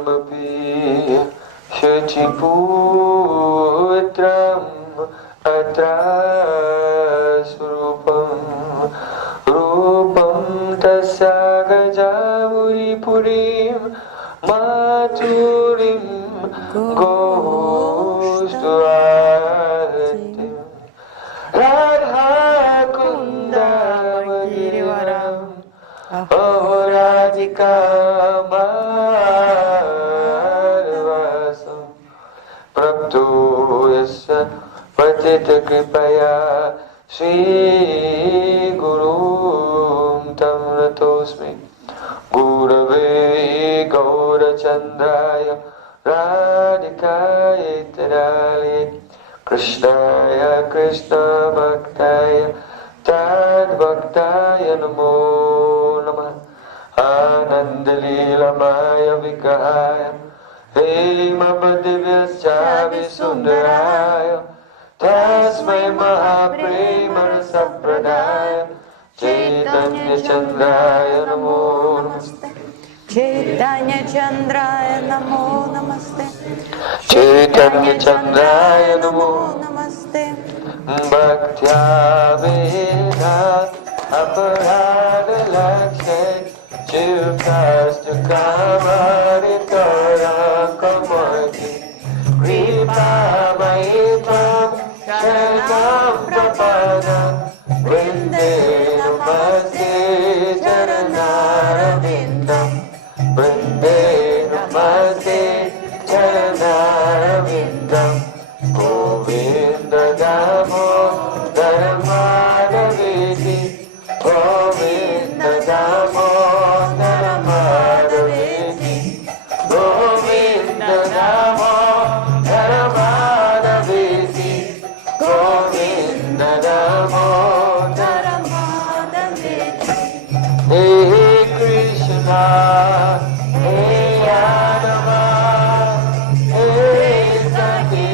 Purnamapi Shachiputram Atra Surupam Rupam Tasya Gajamuri Purim Maturim Gostuatim Radha Kunda Magirivaram Ahoradika Marvasam Prabhu Yasya Patita Kripaya Shri Guru Tam Ratosmi Gurave Gaurachandraya Radhikaya Tarale Krishnaya Krishna Bhaktaya Tad Bhaktaya Namo Namah Anandalila Maya Vikahaya Hema Bhadivyasya Visundaraya Tasmai Mahaprema Rasapradaya Chaitanya Chandraya Namo Namaste Chaitanya Chandraya Namo Namaste Chaitanya Chandraya Namo Namaste Bhaktya Veda Aparada Lakshay Chilkasta Kamaritara Kamati Kripa Maipam Sharanam Prapadam Vrinde Namaste Charanarvindam Vrinde Namaste Charanarvindam Govinda Damo Dharamadaviti Govinda Damo Dharamadaviti Govinda Damo Dharamadaviti Govinda Damo Dharamadaviti Hey Krishna Hey Yadava Hey Sati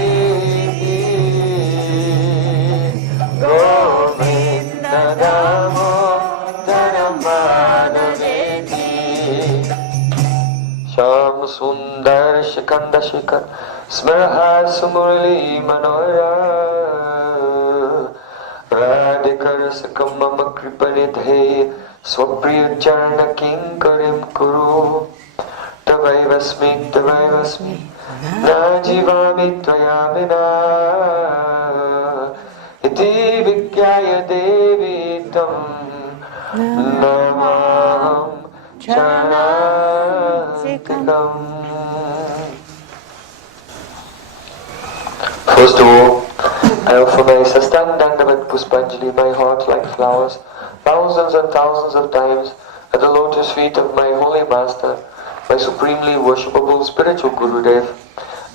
Govinda Damo Dharamadaviti Sham Sundar Shikanda Shikar Smarha Sumurli Manohara Radhikar Sakamama Kripanidhe Swapriya Charna Kinkarim Kuru Tavaivasmi Najivami Tvayamina Iti Vikyaya Devi Tam Namam Chanantikam. First of all, I offer my Sastang Dandavat Puspanjali, my heart like flowers, thousands and thousands of times at the lotus feet of my holy master, my supremely worshipable spiritual Gurudev,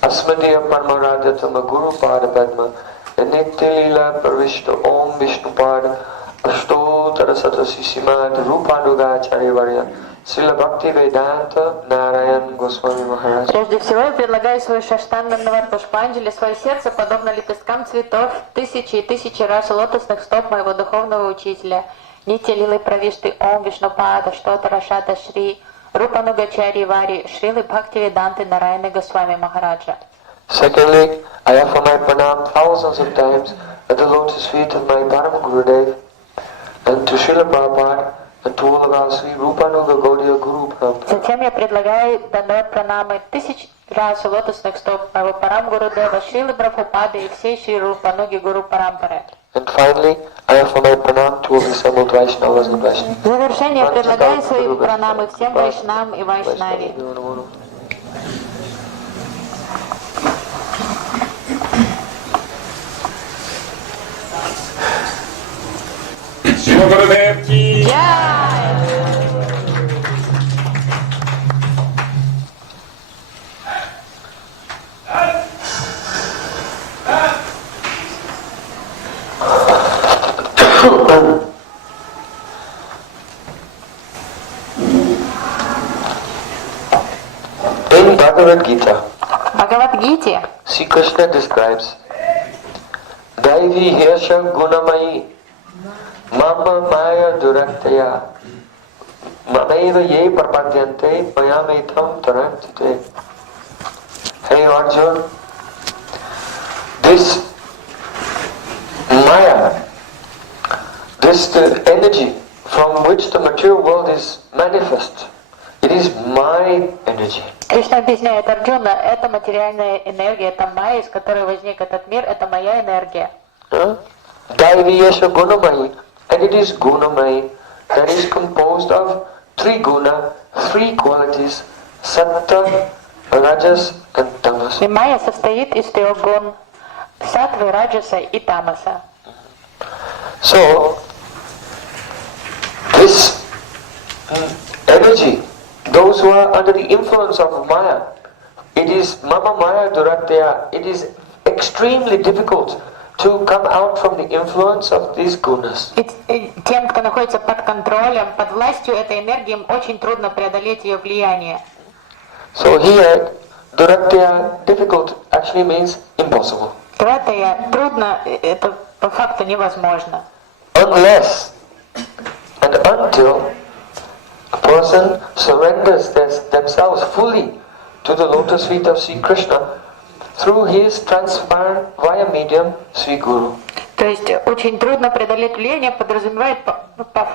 Asmadiya Paramaradhatama Guru Pada Padma, and Nitya Leela Parvishta Om Vishnupada, Ashtotara Satasishimad Rupanugacharya Varya, Srila Bhakti Vedanta Narayan Goswami Maharaj. Прежде всего я предлагаю свой шаштанганават пушпанджали, свое сердце, подобно лепесткам цветов, тысячи и тысячи раз лотосных стоп моего духовного учителя, Нитья Лилы Правишты Ом Вишнупада, Штотара Шата Шри, Рупанугачари Вари, Шрилы Бхакти Веданты Нараяны Госвами Махараджа. Secondly, I offer my pranam thousands of times at the lotus feet of my Param Gurudev and to Srila Prabhupada and to all of our Sri Rupanuga Gaudiya Guru Prabhupada. Затем я предлагаю дандават пранамы тысяч раз лотосных стоп моего Парам Гурудева, Шрилы Прабхупады и всей Шри Рупануги Гуру Парампары. And finally, I offer my pranam to all the assembled Vaishnavas and Vaishnavas. В завершение я предлагаю свои пранамы всем Вайшнавам и Вайшнави. Шрила Гурудев ки Jai! In Bhagavad Gita, Бхагавад-гите Sri Krishna describes Daivi Hirsha Gunamayi Mama Maya Duraktaya Mameva ye prapadyante mayametam tarantite. Hey Arjuna, this Maya, the energy from which the material world is manifest, it is my energy. Кришна объясняет Арджуна, это материальная энергия, это майя, из которой возник этот мир, это моя энергия. Daiviyasha gunamayi, and it is gunamayi that is composed of three guna, three qualities, sattva, rajas and tamas. И майя состоит из трех гун, саттвы, раджаса и тамаса. So, this energy, those who are under the influence of Maya, it is Mama Maya Duratya, it is extremely difficult to come out from the influence of these gunas. И тем, кто находится под контролем, под властью этой энергии, им очень трудно преодолеть ее влияние. So here, Duratya, difficult, actually means impossible. Дуратья трудно, это по факту невозможно. Unless and until a person surrenders themselves fully to the lotus feet of Sri Krishna through his transparent via medium Sri Guru. То есть очень трудно преодолеть влияние, подразумевает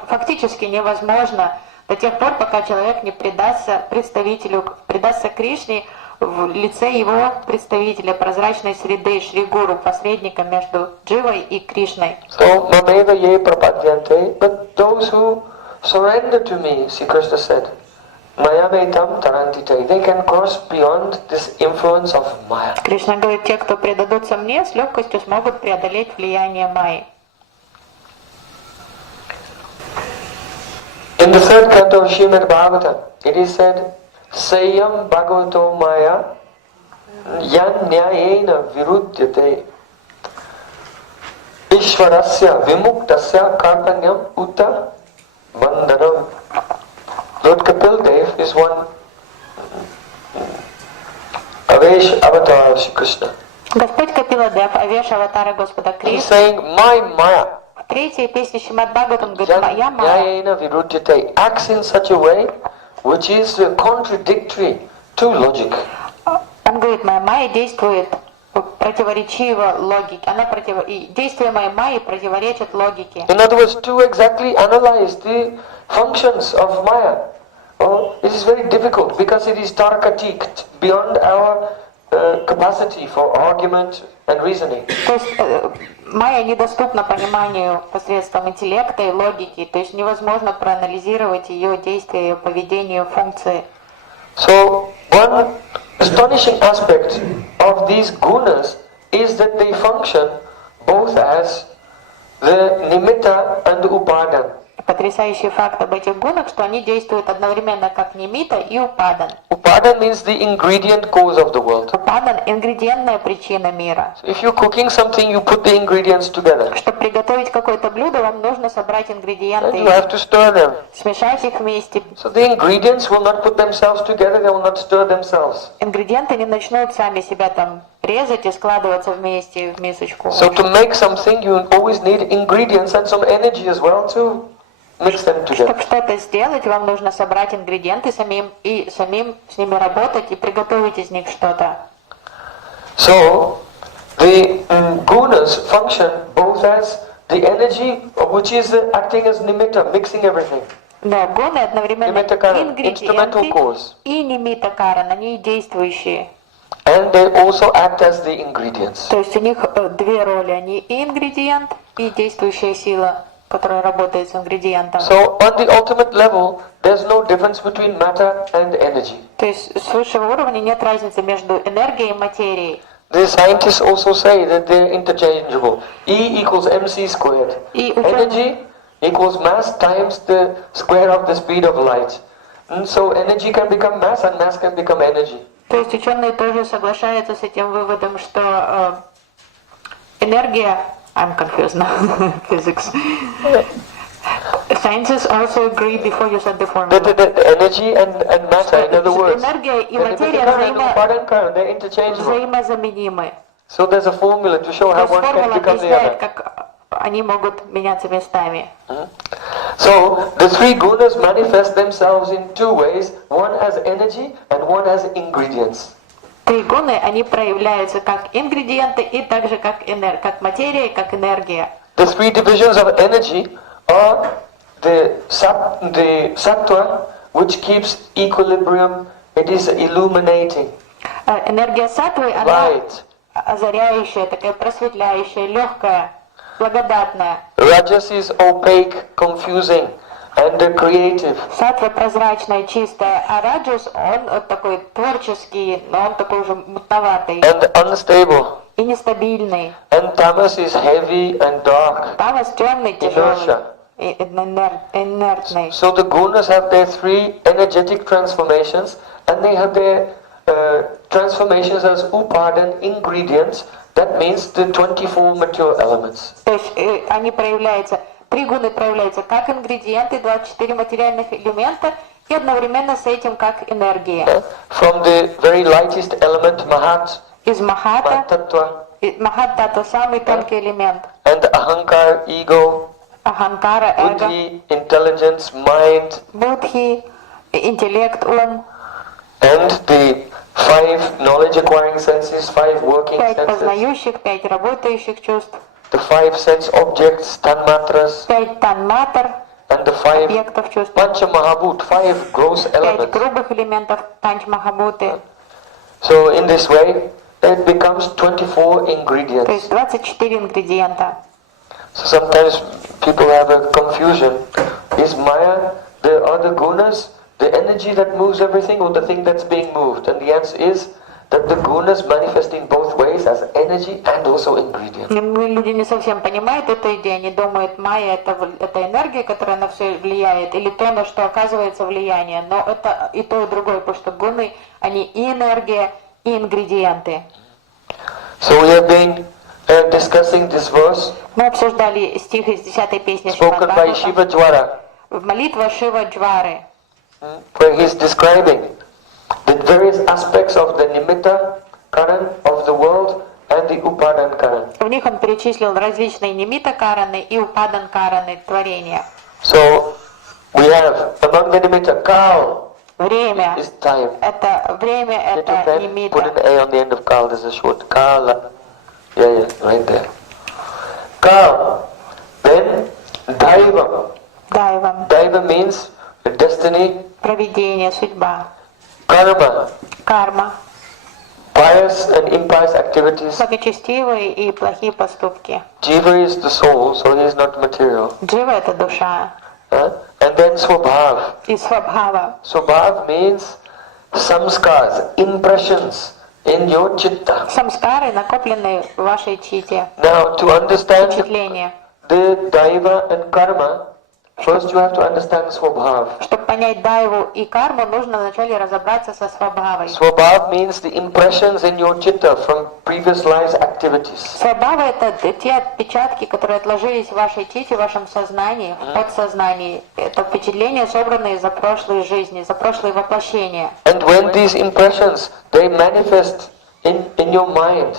фактически невозможно до тех пор, пока человек не предастся представителю, предастся Кришне в лице его представителя прозрачной среды Шри Гуру, посредника между Дживой и Кришной. So, mameva ye prapadyante, but those who surrender to me, Sri Krishna said, mayavetam tarantite, they can cross beyond this influence of Maya. Кришна говорит, те, кто предадутся мне, с легкостью смогут преодолеть влияние Майи. In the third canto of Srimad Bhagavatam, it is said, Sayam Bhagavato Maya Yan Nyayena Virudyate Ishvarasya Vimuktasya Karpanyam Uta Bandhanam. Lord Kapil Dev is one Avesh avatar of Shri Krishna. Господь Капиладев, Авеш аватара Господа He's Кришны, saying, my Maya в третьей песне Шримад Бхагаватам говорит, моя Yan Майя Nyayena Virudyate acts in such a way which is contradictory to logic. Он говорит, моя Майя действует противоречиво логике. И действия моей Майи противоречат логике. In other words, to exactly analyze the functions of Maya, it is very difficult because it is tarkatik, beyond our capacity for argument and reasoning. То есть Майя недоступна пониманию посредством интеллекта и логики. То есть невозможно проанализировать ее действия, ее поведение, функции. So, one astonishing aspect of these gunas is that they function both as the nimitta and the upadan. Потрясающий факт об этих гунах, что они действуют одновременно как нимита и упадан. Upadan means the ingredient cause of the world. Упадан – ингредиентная причина мира. So if you're cooking something, you put the ingredients together. Чтобы приготовить какое-то блюдо, вам нужно собрать And ингредиенты, you have to stir them. смешать их вместе. So the ingredients will not put themselves together, they will not stir themselves. Ингредиенты не начнут сами себя там резать и складываться вместе в мисочку. So to make something, you always need ingredients and some energy as well to mix them together. Чтобы что-то сделать, вам нужно собрать ингредиенты самим с ними работать и приготовить из них что-то. So the gunas function both as the energy, which is acting as nimitta, mixing everything. Да, гуны одновременно Nimitta Karana, ингредиенты instrumental cause. и нимита карана, они действующие. And they also act as the ingredients. То есть у них две роли, они и ингредиент, и действующая сила, которая работает с ингредиентом. So on the ultimate level, there's no difference between matter and energy. То есть с высшего уровня нет разницы между энергией и материей. The scientists also say that they're interchangeable. E equals mc squared. И Energy equals mass times the square of the speed of light. And so energy can become mass and mass can become energy. То есть ученые тоже соглашаются с этим выводом, что энергия... I'm confused now. Physics. Scientists also agree before you said the formula. The energy and matter, in other words, Энергия и материя they're interchangeable. взаимозаменимы. So there's a formula to show То how есть one can формула become the объясняет, other. как они могут меняться местами. So the three gunas manifest themselves in two ways, one as energy and one as ingredients. Три гуны, они проявляются как ингредиенты и также как как материя и как энергия. The three divisions of energy are the sattva, which keeps equilibrium, it is illuminating. Энергия саттвы, она Light. озаряющая, такая просветляющая, легкая, благодатная. Rajas is opaque, confusing, and creative. Саттва прозрачная, чистая, а раджас, он такой творческий, но он такой уже мутноватый And unstable. и нестабильный. And tamas is heavy and dark. Тамас темный, тяжелый Inertia. и инертный. So the gunas have their three energetic transformations, and they have their transformations as upadan ingredients. That means the 24 mature elements. То есть они проявляются, три гуны проявляются как ингредиенты, 24 материальных элемента, и одновременно с этим как энергия. From the very lightest element, Mahat, Из Махата, Tattva, Махат это самый тонкий элемент. and Ahankara, ego, Аханкара, эго, Buddhi, intelligence, mind, Будхи, интеллект, ум, and the 5 knowledge-acquiring senses, 5 working 5 senses, познающих, 5 работающих чувств, the 5 sense objects, tanmatras, 5 танматр, and the 5 объектов чувств, pancha mahabhut, 5 gross 5 elements. грубых элементов, танч махабуты. So in this way, it becomes 24 То ingredients. есть 24 ингредиента. So sometimes people have a confusion. Is Maya the other gunas, the energy that moves everything, or the thing that's being moved? And the answer is that the gunas manifest in both ways as energy and also ingredient. Люди не совсем понимают эту идею, они думают, майя это энергия, которая на все влияет, или то, на что оказывается влияние. Но это и то, и другое, потому что гуны, они и энергия, и ингредиенты. So we have been discussing this verse Мы обсуждали стих из 10-й песни spoken by Shiva Шримад-Бхагаватам, Jwara, молитва Шива Джвары, where he's describing the various aspects of the nimitta karan of the world and the upadan karan. В них он перечислил различные нимита-караны и упадан-караны творения. So we have among the nimitta kal Время is time. — это время, Little это pen, put нимита. an A on the end of kal, there's a short kala. Yeah, right there. Kal. Then daiva. Дайва, Daiva means destiny, провидение, судьба, karma, карма, pious and impious activities. благочестивые и плохие поступки. Jiva is the soul, so he is not material. Джива — это душа. And then swabhav. И свабхава. Swabhav means samskaras, impressions in your chitta. Самскары, накопленные в вашей чите. Now, to understand Впечатления. the daiva and karma, first you have to understand swabhav. Чтобы понять дайву и карму, нужно вначале разобраться со свабхавой. Swabhav means the impressions in your chitta from previous lives' activities. Свабхава — это те отпечатки, которые отложились в вашей чите, в вашем сознании, в подсознании. Это впечатления, собранные за прошлые жизни, за прошлые воплощения. And when these impressions, they manifest in your mind,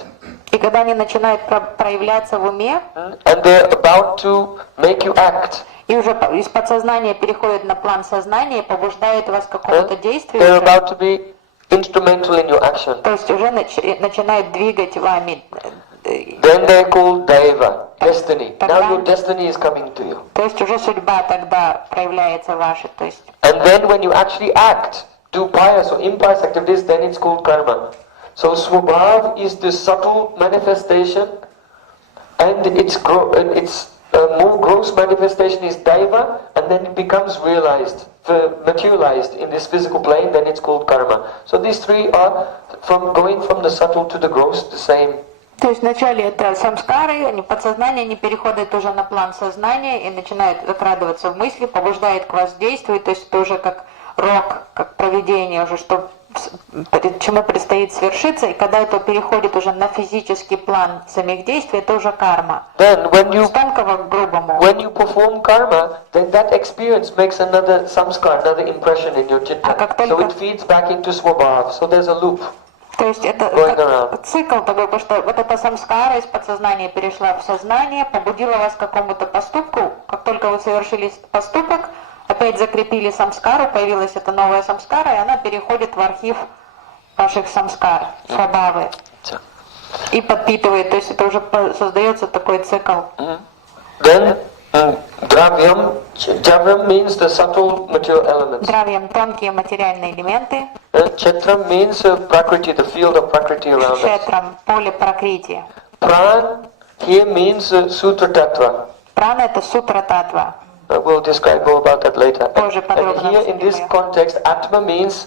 И когда они начинают проявляться в уме, and they're about to make you act, и уже из подсознания переходят на план сознания, побуждают вас к какому-то действию, they're уже, about to be instrumental in your action. то есть уже начинают двигать вами. Then they're called daiva, destiny. Тогда- Now your destiny is coming to you. То есть уже судьба тогда проявляется ваша. То есть, And then when you actually act, do pious or impious activities, then it's called karma. So swabhav is the subtle manifestation, and its more gross manifestation is daiva, and then it becomes realized, materialized in this physical plane, then it's called karma. So these three are going from the subtle to the gross, the same. то есть вначале это самскары, они подсознание, они переходят уже на план сознания и начинают закрадываться в мысли, побуждают к воздействию, то есть это уже как рок, как провидение уже, что чему предстоит свершиться, и когда это переходит уже на физический план самих действий, это уже карма. Then С тонкого к грубому. when you perform karma, then that experience makes another samskar, another impression in your chitta. как So только- it feeds back into swabhav. So there's a loop. То есть это going around. цикл такой, потому что вот эта самскара из подсознания перешла в сознание, побудила вас к какому-то поступку. Как только вы совершили поступок, опять закрепили самскару, появилась эта новая самскара, и она переходит в архив ваших самскар, свабхавы, и подпитывает. То есть это уже создается такой цикл. Then dravyam means the subtle material elements. Дравьям — тонкие материальные элементы. Kshetram means prakriti, the field of prakriti around us. Кшетрам — поле пракрити. Pran here means sutra tattva. Прана — это сутра татва. We'll describe more about that later. Позже подробно And here in this обсудим. context, atma means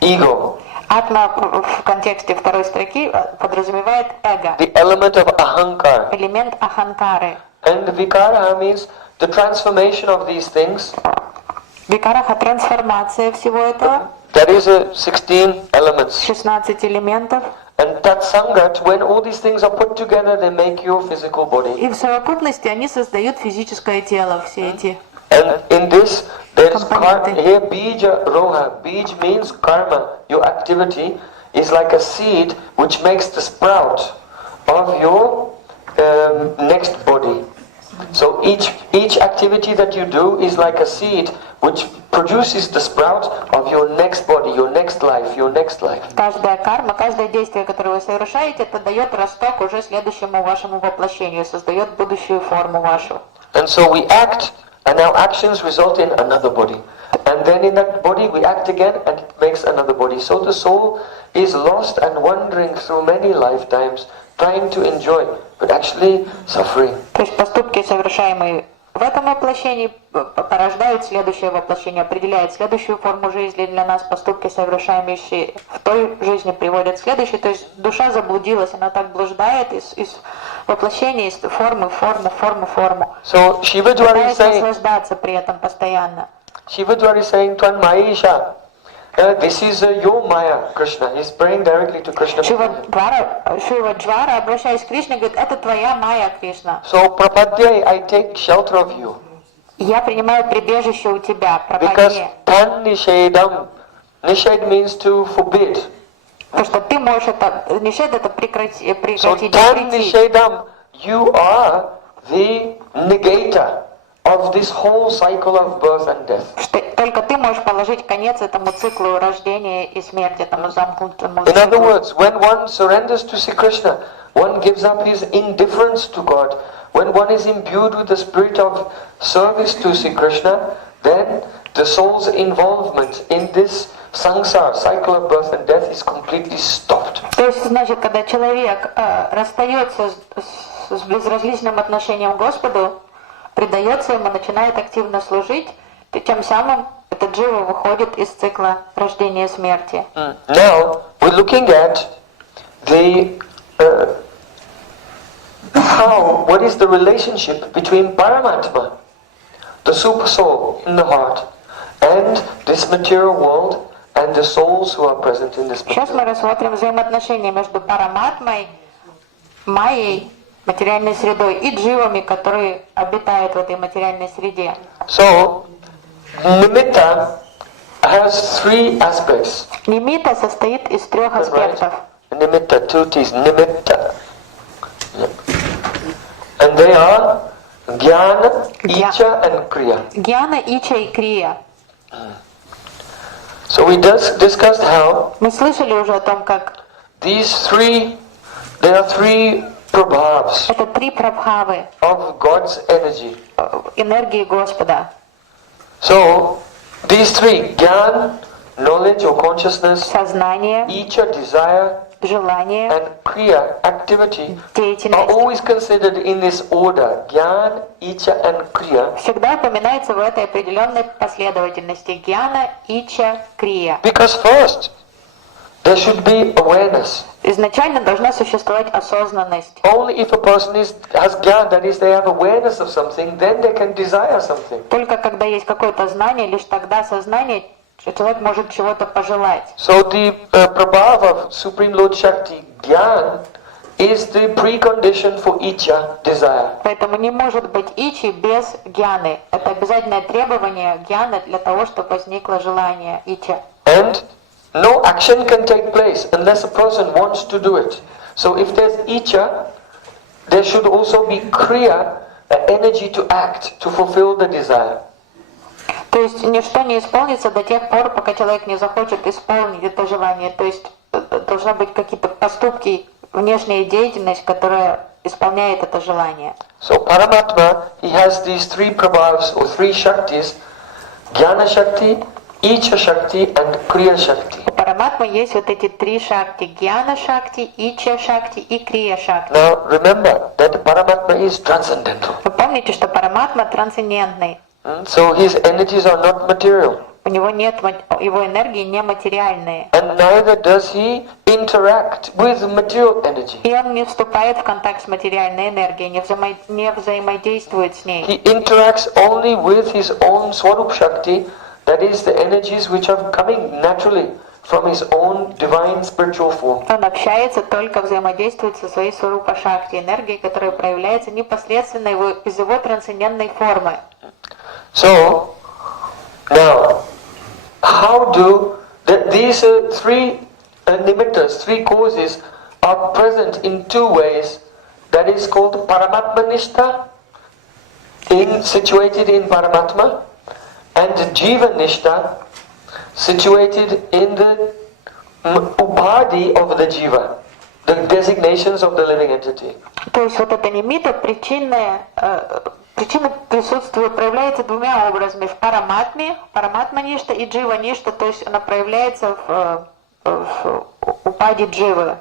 ego. Атма в контексте второй строки подразумевает эго, The element of ahankara. элемент аханкары. And vikara means the transformation of these things. Викараха — трансформация всего этого, That is 16 elements. 16 элементов. And that sangat, when all these things are put together, they make your physical body. И в совокупности они создают физическое тело, все эти. And in this, there is Componente. here bija roha. Bij means karma. Your activity is like a seed which makes the sprout of your next body. So each activity that you do is like a seed which produces the sprout of your next body, your next life, your next life. Каждая карма, каждое действие, которое вы совершаете, это дает росток уже следующему вашему воплощению, создает будущую форму вашу. And so we act, and our actions result in another body. And then in that body we act again, and it makes another body. So the soul is lost and wandering through many lifetimes, trying to enjoy, but actually suffering. То есть поступки, совершаемые в этом воплощении, порождают следующее воплощение, определяют следующую форму жизни для нас. Поступки, совершаемые в той жизни, приводят к следующей. То есть душа заблудилась, она так блуждает из воплощения, из формы в форму. So Shivadwari is Пытается saying, наслаждаться при этом постоянно. Shivadwari is saying, Twan Maisha, this is your Maya, Krishna. He's praying directly to Krishna. Шиваджвара, обращаясь к Кришне, говорит, это твоя майя, Кришна. So Prapadya, I take shelter of you. Я принимаю прибежище у тебя, Because пропадне. Tan Nishedam, Nished means to forbid. Потому что ты можешь это, нишед это прекратить, So Tan запретить. Nishedam, you are the negator of this whole cycle of birth and death. Что только ты можешь положить конец этому циклу рождения и смерти, этому замкнутому In other циклу. words, when one surrenders to Sri Krishna, one gives up his indifference to God. When one is imbued with the spirit of service to Sri Krishna, then the soul's involvement in this samsara, cycle of birth and death, is completely stopped. То есть, значит, когда человек расстается с безразличным отношением к Господу, предается ему, начинает активно служить, то тем самым этот джива выходит из цикла рождения и смерти. Now, we're looking at the what is the relationship between Paramatma, the super soul in the heart, and this material world, and the souls who are present in this Сейчас material. мы рассмотрим взаимоотношения между параматмой, майей, материальной средой, и дживами, которые обитают в этой материальной среде. So, Nimitta has three aspects. Нимита состоит из трех аспектов. Nimitta, two T's, Nimitta. Yep. And they are Jnana, Icha and Kriya. Гьяна, Ича и Крия. So we discussed how Мы слышали уже о том, как there are three prabhavs это три прабхавы of God's energy. энергии Господа. So these three, Gyan, knowledge or consciousness, Сознание, Icha, desire, желание, and Kriya, activity, are деятельность. always considered in this order. Gyan, Icha and Kriya. Всегда упоминается в этой определенной последовательности. Гьяна, Ича, Крия. Because first, there should be awareness. Изначально должна существовать осознанность. Only if a person has Gyan, that is, they have awareness of something, then they can desire something. Только когда есть какое-то знание, лишь тогда сознание, человек может чего-то пожелать. So the prabhava of Supreme Lord Shakti, Gyan, is the precondition for Icha, desire. Поэтому не может быть ичи без гьяны. Это обязательное требование гьяны для того, чтобы возникло желание ича. And no action can take place unless a person wants to do it. So if there's icha, there should also be kriya, energy to act, to fulfill the desire. То есть ничто не исполнится до тех пор, пока человек не захочет исполнить это желание. То есть должны быть какие-то поступки, внешняя деятельность, которая исполняет это желание. So Paramatma, he has these three prabhavas or three shaktis, Jnana Shakti, Icha Shakti and Kriya Shakti. У Параматмы есть вот эти три шакти: Гьяна Шакти, Ича Шакти и Крия Шакти. Now remember that Paramatma is transcendental. Вы помните, что Параматма трансцендентный. So his energies are not material. У него нет, его энергии нематериальные. And neither does he interact with material energy. И он не вступает в контакт с материальной энергией, не взаимодействует с ней. He interacts only with his own Swarup Shakti, that is the energies which are coming naturally from his own divine spiritual form. Он общается, только взаимодействует со своей Сварупа Шакти, энергией, которая проявляется непосредственно из его трансцендентной формы. So, now, how do these three nimittas, three causes, are present in two ways? That is called Paramatma Nishta, situated in Paramatma, and Jiva Nishta, situated in the Upadhi of the Jiva, the designations of the living entity. То есть вот эта нимита, причина присутствия проявляется двумя образами: в параматме, параматма ништа, и джива ништа, то есть она проявляется в упаде дживы.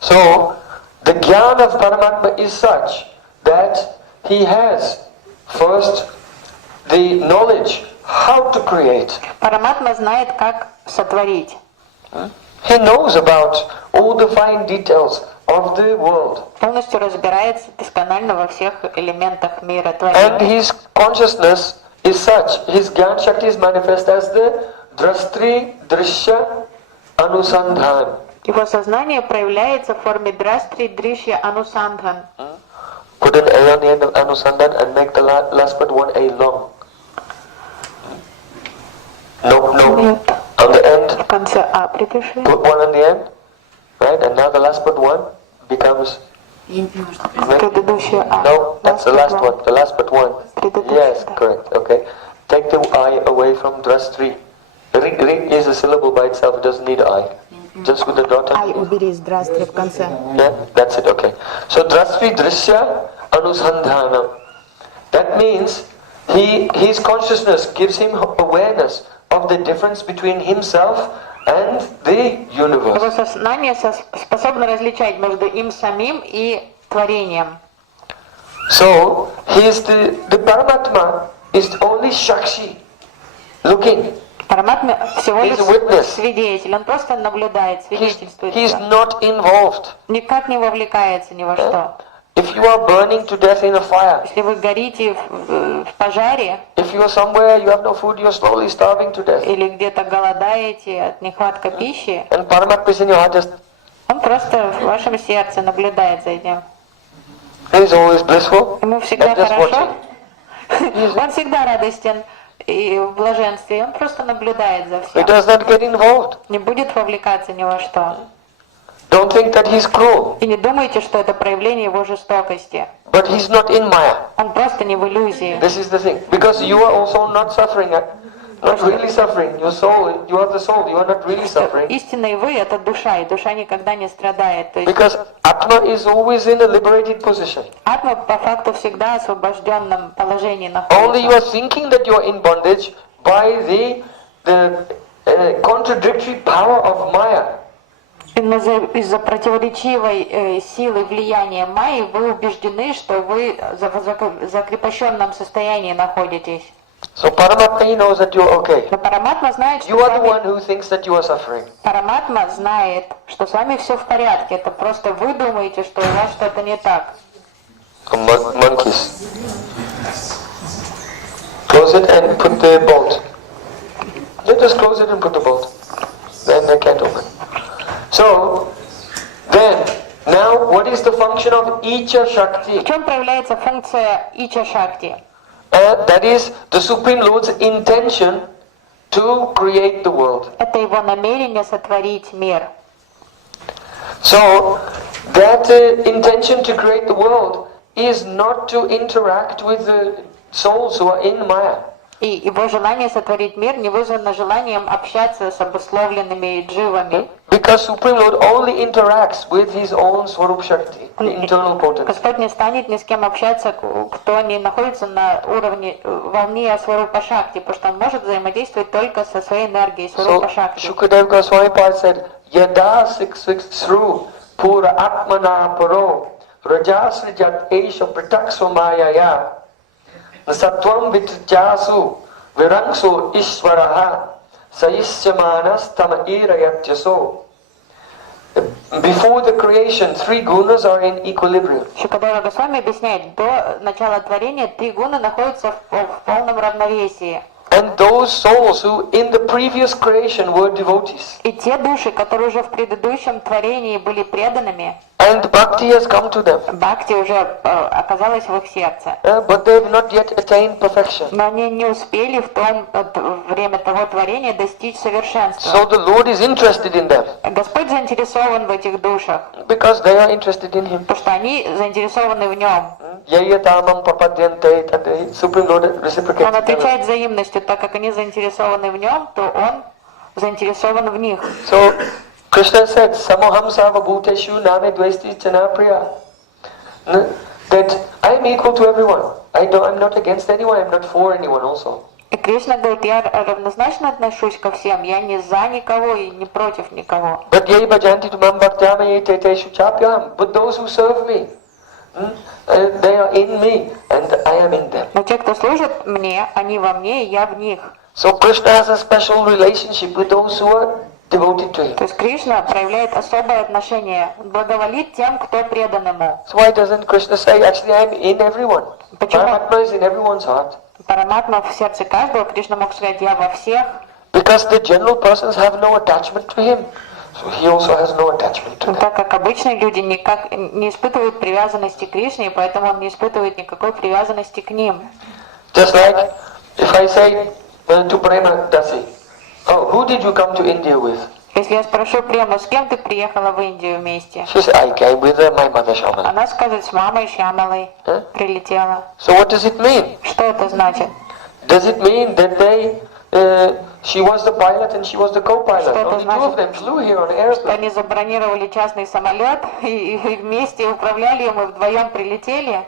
So, the jnana of Paramatma is such that he has first the knowledge how to create. Параматма знает, как сотворить. He knows about all the fine details of the world. Полностью разбирается досконально во всех элементах мира And творения. his consciousness is such, his Gyan Shakti is manifest as the Drastri Drishya Anusandhan. Его сознание проявляется в форме драстри, дришья, анусандхан. Put an A on the end of Anusandhan and make the last but one A long. No. On the end, В конце А припиши. put one on the end, right? And now the last but one becomes. Предыдущее А. No, that's the last one. The last but one. Предыдущее, Yes, да. correct. Okay. Take the I away from Drastri. Ri is a syllable by itself. It doesn't need I. Just with the dot. Ай убери с драстри в конце. Yeah, that's it. Okay. So Drastri Drishya Anusandhana. That means his consciousness gives him awareness of the difference between himself and the universe. Его сознание способно различать между им самим и творением. So the Paramatma is only Shakshi, looking. Параматма всего лишь He's a witness. свидетель, он просто наблюдает, свидетельствует. He's not involved. Никак не вовлекается ни во что. If you are burning to death in a fire, Если вы горите в пожаре if you are somewhere you have no food, you are slowly starving to death. или где-то голодаете от нехватки пищи, And Paramatma is in your heart, just он просто в вашем сердце наблюдает за этим. he is always blissful. Ему всегда And just хорошо, watching. он всегда радостен и в блаженстве, он просто наблюдает за He всем. does not get involved. Не будет вовлекаться ни во что. Don't think that he's cruel, И не думайте, что это проявление его жестокости. but he's not in Maya. Он просто не в иллюзии. This is the thing. Because you are also not suffering, not really suffering. Your soul, you are the soul, you are not really suffering. Истинный вы — это душа, и душа никогда не страдает. То есть Because Atma is always in a liberated position. атма по факту всегда в освобожденном положении Only you находится. are thinking that you are in bondage by the contradictory power of Maya. Из-за противоречивой силы влияния Майи вы убеждены, что вы в закрепощенном состоянии находитесь. So Paramatma, he knows that you are okay. Но Параматма знает, что You are с the вами... one who thinks that you are suffering. Параматма знает, что с вами все в порядке. Это просто вы думаете, что у вас что-то не так. Monkeys. Close it and put the bolt. Just close it and put the bolt. Then they can't open. So, then, now what is the function of Icha Shakti? В чем проявляется функция Ича Шакти? That is the Supreme Lord's intention to create the world. Это его намерение сотворить мир. So, that intention to create the world is not to interact with the souls who are in Maya. И его желание сотворить мир не вызвано желанием общаться с обусловленными дживами. Because Supreme Lord only interacts with His own Swarup Shakti, the internal potency. Господь не станет ни с кем общаться, кто не находится на уровне волне Сварупа Шакти, потому что он может взаимодействовать только со своей энергией Сварупа So, Шакти. Shukadeva Goswami Pad said, Yada Siksru Pura Atmana Paro Rajasrijat Esha Pritaksvamayaya Satvam Vitjasu Virangsu Ishvaraha Sayishyamanas Tama Irayatyaso. Before the creation, three gunas are in equilibrium. Шукадева Госвами объясняет, до начала творения три гуны находятся в полном равновесии. And those souls who in the previous creation were devotees. И те души, которые уже в предыдущем творении были преданными, And bhakti has come to them. бхакти уже оказалась в их сердце. But they have not yet attained perfection. Но они не успели в то время того творения достичь совершенства. So the Lord is interested in them. Господь заинтересован в этих душах, Because they are interested in Him. потому что они заинтересованы в нем. Yayatamam papadyante, that the Supreme Lord Он reciprocates. отвечает взаимностью, так как они заинтересованы в нем, то он заинтересован в них. So Krishna said, Samoham Sava Bhuteshu Name Dvesti Chana Priya. That I am equal to everyone. I'm not against anyone, I'm not for anyone also. И Кришна говорит, я равнозначно отношусь ко всем, я не за никого и не против никого. But yai bhajanti tumam bhaktyamaye teteshu chapyam. But those who serve me, they are in me and I am in them. Но те, кто служит мне, они во мне, и я в них. So Krishna has a special relationship with those who are devoted to Him. То есть Кришна проявляет особое отношение, благоволит тем, кто предан ему. So why doesn't Krishna say, actually I am in everyone? Почему? Paramatma is in everyone's heart. Параматма в сердце каждого, Кришна мог сказать, я во всех. Because the general persons have no attachment to Him. So He also has no attachment to them. Так как обычные люди никак не испытывают привязанности к Кришне, и поэтому он не испытывает никакой привязанности к ним. Just like if I say to Prema Dasi, oh, who did you come to India with? Если я спрошу Прему, с кем ты приехала в Индию вместе? She says, I came with my mother Shamala. Она скажет, с мамой Шьямалой прилетела. So what does it mean? Что это значит? Does it mean that she was the pilot and she was the co-pilot? Что это Only two of them flew here on airplane. Они забронировали частный самолет и вместе управляли им, и вдвоем прилетели?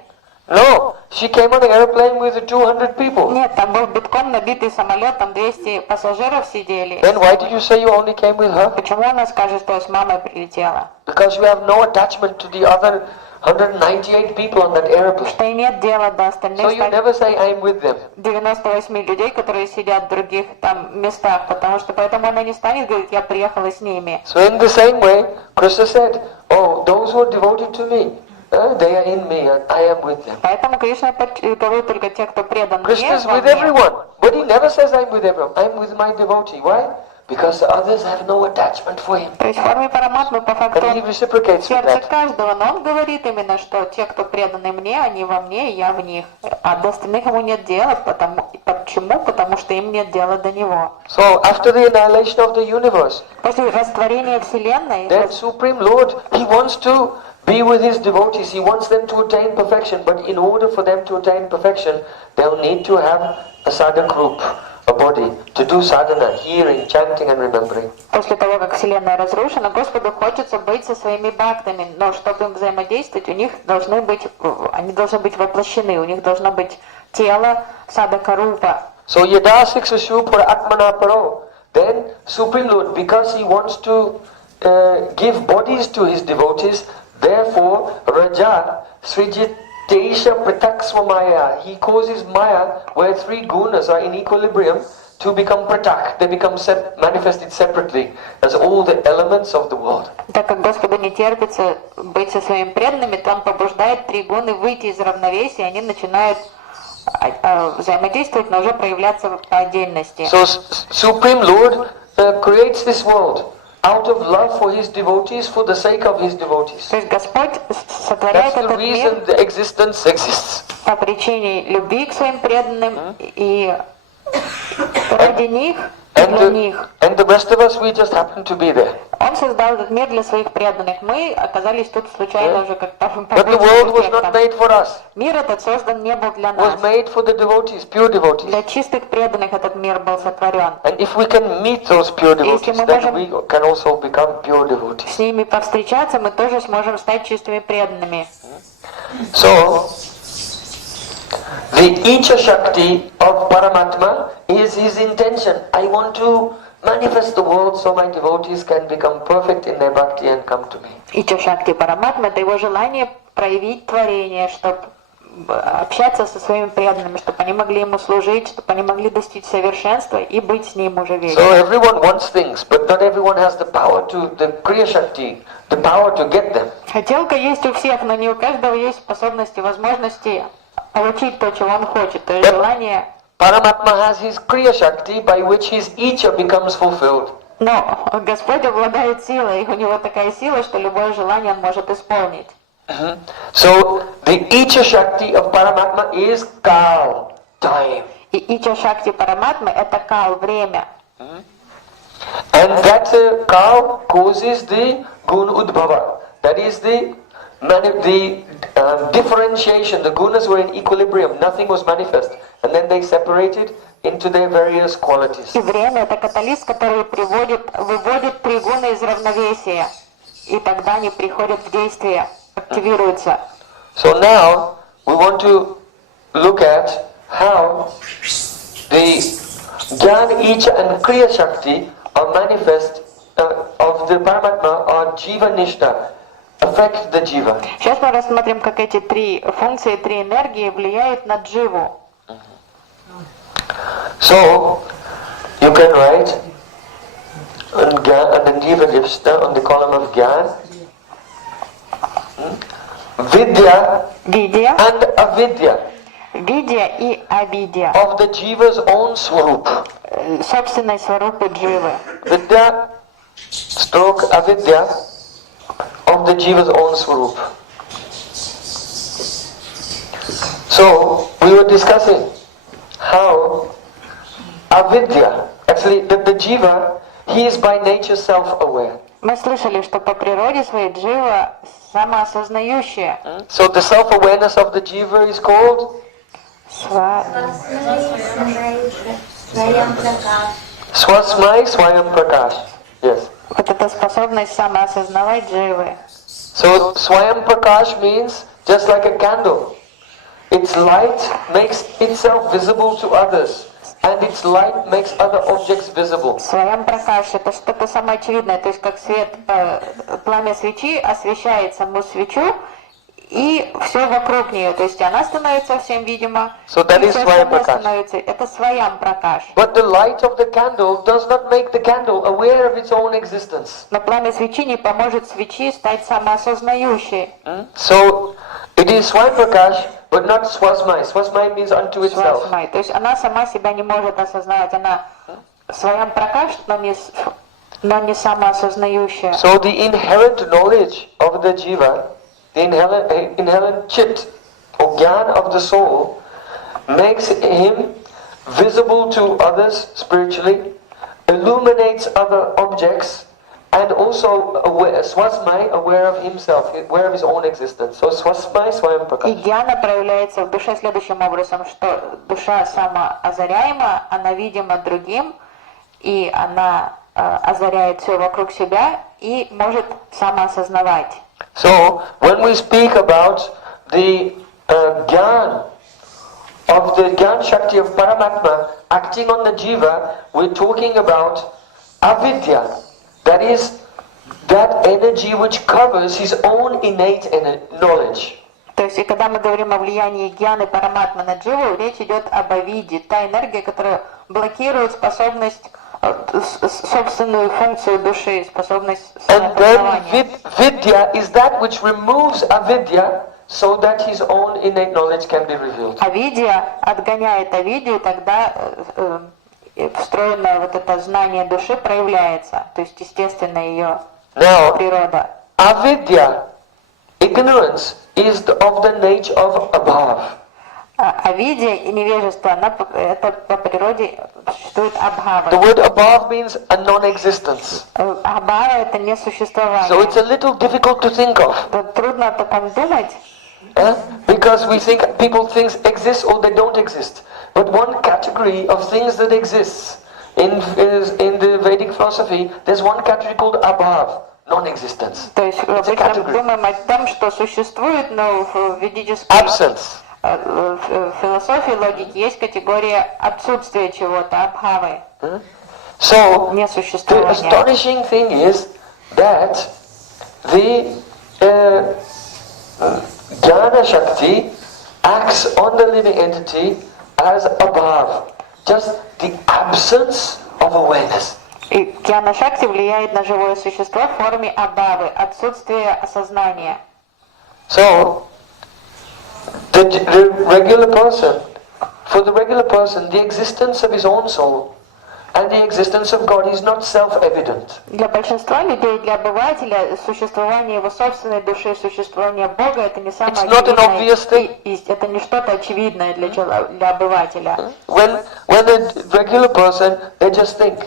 No, she came on an airplane with 200 people. Нет, там был битком набитый самолет, там 200 пассажиров сидели. Then why did you say you only came with her? Почему она скажет, что с мамой прилетела? Because you have no attachment to the other 198 people on that airplane. Что имеет дело до So остальных you never say I'm with them. 98 людей, которые сидят в других там местах, потому что поэтому она не станет говорить, я приехала с ними. So in the same way, Krishna said, oh, those who are devoted to me, they are in me and I am with them. Поэтому Кришна говорит только те, кто предан Krishna мне, is во with мне. everyone, but he never says I'm with everyone. I'm with my devotee. Why? Because the others have no attachment for him. То есть в форме параматмы по факту And he reciprocates with сердце that. каждого, но он говорит именно, что те, кто преданы мне, они во мне, и я в них. А до остальных ему нет дела. Почему? Потому что им нет дела до него. So after the annihilation of the universe, После растворения Вселенной, that Supreme Lord, he wants to be with his devotees. He wants them to attain perfection. But in order for them to attain perfection, they'll need to have a sadhak group, a body, to do sadhana, hearing, chanting and remembering. после того, как Вселенная разрушена, Господу хочется быть со своими бхактами, но чтобы им взаимодействовать, они должны быть воплощены, у них должно быть тело садакарупа. So yada siksashu para atmana paro. Then Supreme Lord, because he wants to give bodies to his devotees, therefore Raja Srijitesha Prataksvamaya, he causes Maya, where three gunas are in equilibrium, to become pratak. They become manifested separately as all the elements of the world. Так как Господу не терпится быть со своими преданными, то Он побуждает три гуны выйти из равновесия, они начинают взаимодействовать, но уже проявляться по отдельности. So Supreme Lord creates this world out of love for his devotees, for the sake of his devotees. То есть Господь сотворяет That's the этот мир reason the existence exists. по причине любви к своим преданным и ради них. для них. And the rest of us, we just happen to be there. Он создал этот мир для своих преданных. Мы оказались тут случайно уже как But the world was not made for us. Мир этот создан не был для It was нас. made for the devotees, pure devotees. Для чистых преданных этот мир был сотворен. And if we can meet those pure devotees, мы then можем we can also become pure devotees. с ними повстречаться, мы тоже сможем стать чистыми преданными. So, the Icha Shakti of Paramatma is his intention. I want to manifest the world so my devotees can become perfect in their bhakti and come to me. Ича Шакти Параматма — это его желание проявить творение, чтобы общаться со своими преданными, чтобы они могли ему служить, чтобы они могли достичь совершенства и быть с ним уже вечно. So everyone wants things, but not everyone has the power to, the Kriya Shakti, the power to get them. Хотелка есть у всех, но не у каждого есть способности, возможности получить то, чего он хочет, то есть желание. Paramatma has his Kriya Shakti by which his Icha becomes fulfilled. Но Господь обладает силой, и у него такая сила, что любое желание он может исполнить. So the Icha Shakti of Paramatma is Kal, time. И Ича Шакти Параматмы — это кал, время. And that Kal causes the Gun Udbhava. That is the differentiation. The gunas were in equilibrium, nothing was manifest. And then they separated into their various qualities. И время — это катализ, который выводит три гуны из равновесия. И тогда они приходят в действие, активируются. So now we want to look at how the Jnana, Icha and Kriya Shakti are manifest of the Paramatma or Jiva Nishta, affect the Jiva. Сейчас мы рассмотрим, как эти три функции, три энергии влияют на дживу. So you can write on the Jiva Nishta, on the column of Gyan, Vidya Видия, and Avidya видия и авидия. of the Jiva's own Swarup. Собственной сварупы дживы. Vidya stroke Avidya of the Jiva's own Swarup. So we were discussing how Avidya, actually that the Jiva, he is by nature self-aware. Мы слышали, что по природе своей джива самоосознающая. So the self-awareness of the Jiva is called Swasmai Swayam Prakash. Yes. Вот эта способность самоосознавать дживы. So Swayam Prakash means just like a candle. Its light makes itself visible to others, and its light makes other objects visible. Своям пракаш — это что-то самоочевидное, то есть как свет, пламя свечи освещает саму свечу и все вокруг нее, то есть она становится всем видима, So that и is всё Swayam остальное Prakash. становится, это своям пракаш. But the light of the candle does not make the candle aware of its own existence. Но пламя свечи не поможет свечи стать самоосознающей. So it is Swayam Prakash, but not Swasmai. Swasmai means unto itself. Свасмай. То есть она сама себя не может осознавать, она своям пракаш, но не самоосознающая. So the inherent knowledge of the jiva, the inherent chit, or gyan of the soul, makes him visible to others spiritually, illuminates other objects, and also swasmai, aware of himself, aware of his own existence. So swasmai swayam И prakash. гьяна проявляется в душе следующим образом, что душа самоозаряема, она видима другим, и она озаряет все вокруг себя и может самоосознавать. So when we speak about the gyan of the gyan shakti of Paramatma acting on the jiva, we're talking about avidya. That is that energy which covers his own innate knowledge. То есть, и когда мы говорим о влиянии гьяны Параматмы на дживу, речь идет об авиде, та энергия, которая блокирует способность, собственную функцию души, способность And then самопознавания. vidya is that which removes avidya so that his own innate knowledge can be revealed. Авидия отгоняет авидию, и тогда встроенное вот это знание души проявляется, то есть естественная ее Now, природа. avidya, ignorance, is of the nature of abhav. А виде и невежество, это по природе существует абхава. The word abhav means a non-existence. Абхава это So несуществование. it's a little difficult to think of. Трудно о таком думать, Because we think people things exist or they don't exist. But one category of things that exists in the Vedic philosophy, there's one category called abhav, non-existence. то есть It's a обычно category. думаем о том, что существует, но в ведической Absence. в философии логики есть категория отсутствия чего-то, абхавы, So the несуществования. astonishing thing is that the Jnana Shakti acts on the living entity as abhav, just the absence of awareness. И Гьяна Шакти влияет на живое существо в форме абхавы, отсутствия осознания. So the regular person, for the regular person, the existence of his own soul and the existence of God is not self-evident. Для большинства людей, для обывателя, существование его собственной души, существование Бога, это не самое It's not an obvious thing. очевидное, это не что-то очевидное для обывателя. When a regular person, they just think,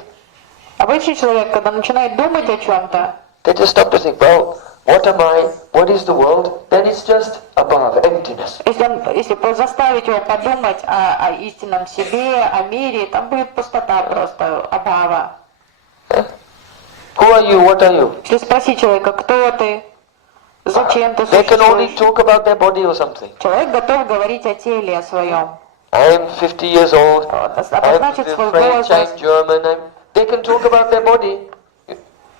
Обычный человек, когда начинает думать о чем-то, they just stop to think, well, what am I? What is the world? Then it's just above, emptiness. если заставить его подумать о истинном себе, о мире, там будет пустота просто, абхава. Who are you? What are you? Если спросить человека, кто ты, зачем ты They can only существуешь, talk about their body or something. человек готов говорить о теле, о своем. I am 50 years old. I'm Обозначить свой French, I'm возраст. German. They can talk about their body.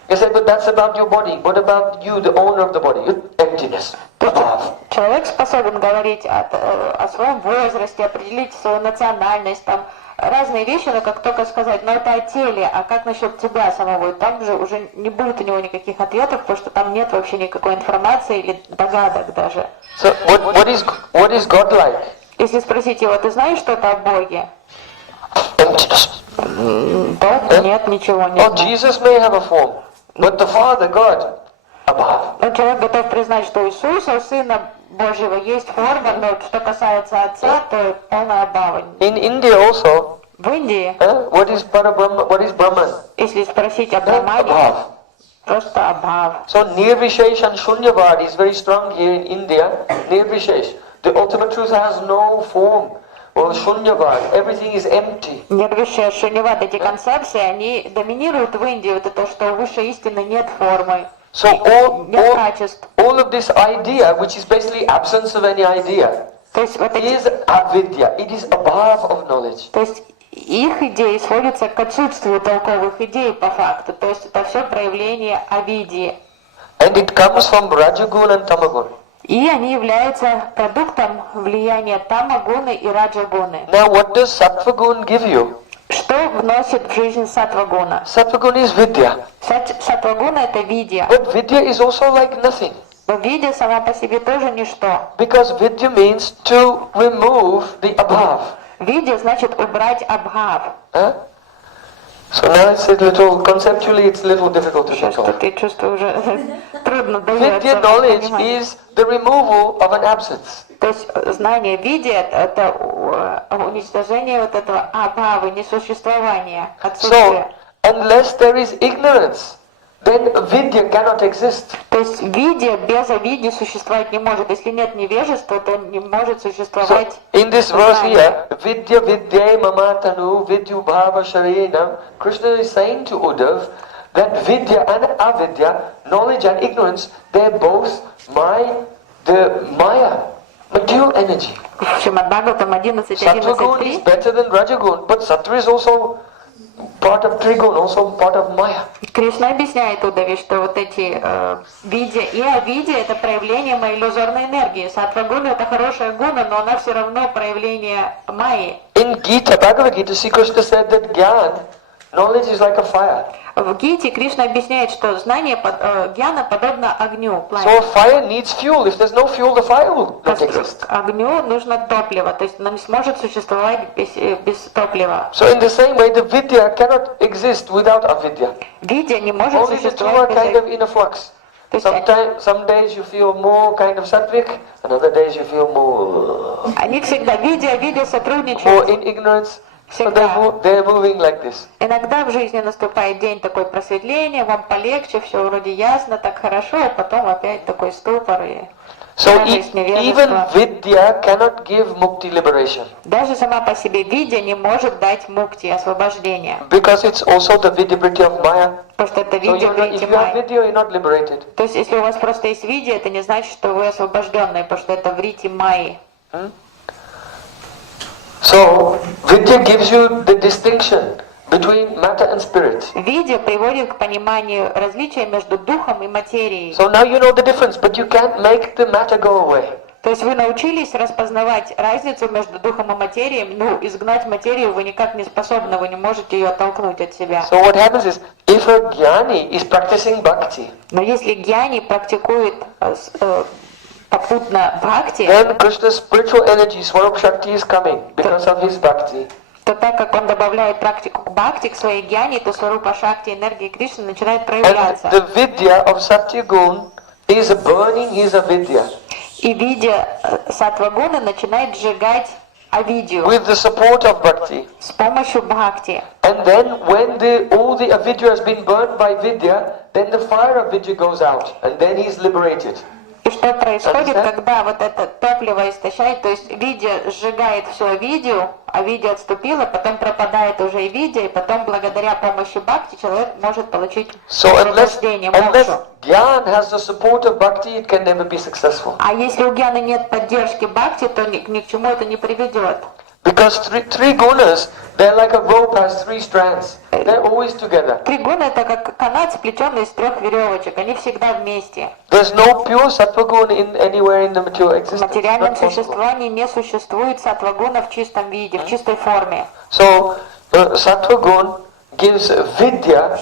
You say, but that's about your body. What about you, the owner of the body? Emptiness. Above. Человек способен говорить о своем возрасте, определить свою национальность, там разные вещи, но как только сказать, но это о теле, а как насчет тебя самого, и там же уже не будет у него никаких ответов, потому что там нет вообще никакой информации или догадок даже. So what is God like? Если спросить его, ты знаешь что-то о Боге? Emptiness. Да, нет, ничего не Oh, знает. Jesus may have a form, but the Father, God, above. Но человек готов признать, что у Иисуса, у Сына Божьего, есть форма, но что касается Отца, то полная абхава. In India also, В Индии, what is Parabrahma? What is Brahman? если спросить о Брахмане, Abhav. просто абхав. So Nirvishesh and Shunyavad is very strong here in India. Nirvishesh. The ultimate truth has no form. Or Shunyavad. Everything is empty. Нирвиша, Шунивад, эти концепции, они доминируют в Индии. Вот это, что у высшей истины нет формы, So нет качеств. all of this idea, which is basically absence of any idea, То есть вот эти, is avidya. It is above of knowledge. то есть их идеи сводятся к отсутствию толковых идей по факту. То есть это все проявление авидии. And it comes from Rajagun and Tamagun. И они являются продуктом влияния тамагуны и раджагуны. Now what does Sattvagun give you? Что вносит в жизнь саттвагуна? Sattvagun is vidya. Саттвагуна это видья. But vidya is also like nothing. Но видья сама по себе тоже ничто. Because vidya means to remove the above. Видья значит убрать абхав. Huh? So now it's a little, conceptually it's a little difficult to think of. Что-то я чувствую уже трудно Vidya дается. knowledge понимать. is the removal of an absence. То есть знание видия это уничтожение вот этого абхавы, несуществования, отсутствия. So, unless there is ignorance, then vidya cannot exist. То есть видия без авидии существовать не может. Если нет невежества, то не может So, существовать in this verse знание. here, vidya vidya mamatanu vidyu bhava sharinam, Krishna is saying to Uddhav that vidya and avidya, knowledge and ignorance, they're both the maya, material energy. В Шримад-Бхагаватам 11.11.3 Sattvagun is better than Rajagun, but Sattva is also part of Trigun, also part of Maya. Кришна объясняет Удаве, что вот эти видия и авидия это проявление моей иллюзорной энергии. Саттва-гуна это хорошая гуна, но она все равно проявление майи. In Gita, Bhagavad Gita, Sri Krishna said that Gyan, knowledge is like a fire. В Гите Кришна объясняет, что знание гьяна подобно огню, So a пламени. fire needs fuel. If there's no fuel, the fire will not exist. Огню нужно топливо, то есть оно не сможет существовать без топлива. So in the same way, the vidya cannot exist without avidya. Видия не может Only the two are существовать kind без of in a flux. Some days you feel more kind of sattvic, and other days you feel more Они всегда, видя more сотрудничают. in ignorance. So Всегда. they're moving like this. Иногда в жизни наступает день такой просветления, вам полегче, все вроде ясно, так хорошо, а потом опять такой ступор и So тяжесть, even невежество. Vidya cannot give mukti liberation. Даже сама по себе видя не может дать мукти, освобождение. Because it's also the vidibrity of Maya. Потому что это So видя if врите you have май. vidya, you're not liberated. То есть если у вас просто есть видя, это не значит, что вы освобожденные, потому что это врите майи. So vidya gives you the distinction between matter and spirit. Видя приводит к пониманию различия между духом и материей. So now you know the difference, but you can't make the matter go away. То есть вы научились распознавать разницу между духом и материей, но изгнать материю вы никак не способны, вы не можете ее оттолкнуть от себя. So what happens is, if a jnani is practicing bhakti, Но если гьяни практикует попутно бхакти, then Krishna's spiritual energy, Swarup Shakti, is coming because of his bhakti. то так как он добавляет практику к бхакти, к своей гьяни, то сварупа шакти, энергии Кришны начинает And проявляться. the vidya of Satyagun is burning his avidya И видя саттвагуны начинает сжигать авидию with the support of bhakti. с помощью бхакти. And then when all the avidya has been burned by vidya, then the fire of vidya goes out, and then he is liberated. И что происходит, Understand? когда вот это топливо истощает, то есть видя сжигает всю авидию, авидия отступила, потом пропадает уже и видя, и потом благодаря помощи бхакти человек может получить So unless освобождение, мокшу. Gyan has the support of bhakti, it can never be successful. А если у гьяны нет поддержки бхакти, то ни к чему это не приведет. Because three gunas, they're like a rope has three strands. They're always together. Три гуна это как канат, сплетенный из 3 веревочек, они всегда вместе. There's no pure sattva guna anywhere in the material В existence. материальном Not possible. существовании не существует саттвагуна в чистом виде, в чистой форме. So sattva guna gives vidya,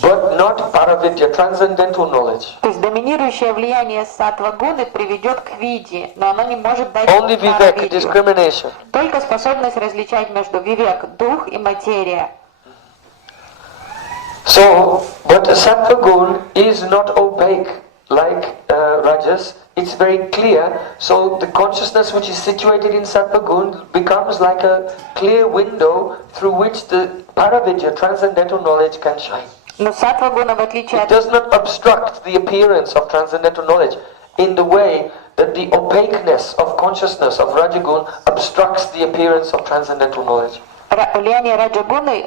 but not paravidya, transcendental knowledge. То есть доминирующее влияние саттвагуны приведет к виде, но оно не может дать Only vivek, паравидью. discrimination. Только способность различать между вивек, дух и материя. So, but sattva guna is not opaque like rajas. It's very clear. So the consciousness which is situated in sattva guna becomes like a clear window through which the paravidya, transcendental knowledge, can shine. Но саттвагуна, в отличие It от... does not obstruct the appearance of transcendental knowledge in the way that the opaqueness of consciousness of rajagun obstructs the appearance of transcendental knowledge. Влияние раджагуны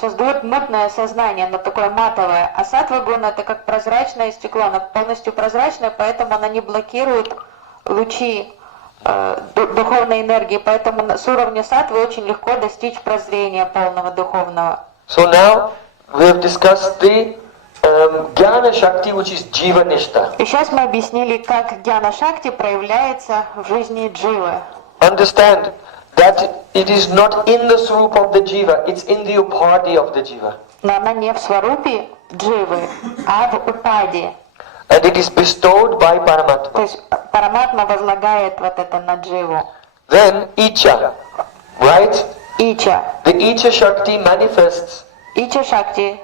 создает мутное сознание, но такое матовое, а саттвагуна это как прозрачное стекло, оно полностью прозрачное, поэтому она не блокирует лучи духовной энергии, поэтому с уровня саттвы очень легко достичь прозрения полного духовного. So now we have discussed the Jnana Shakti, which is Jiva Nishta. И сейчас мы объяснили, как гьяна шакти проявляется в жизни дживы. Understand that it is not in the swarup of the Jiva, it's in the upadhi of the Jiva. Но она не в сварупе дживы, а в упаде. And it is bestowed by То Paramatma. есть Параматма возлагает вот это на дживу. Then Icha, right? Ича. The Icha Shakti manifests Ича шакти.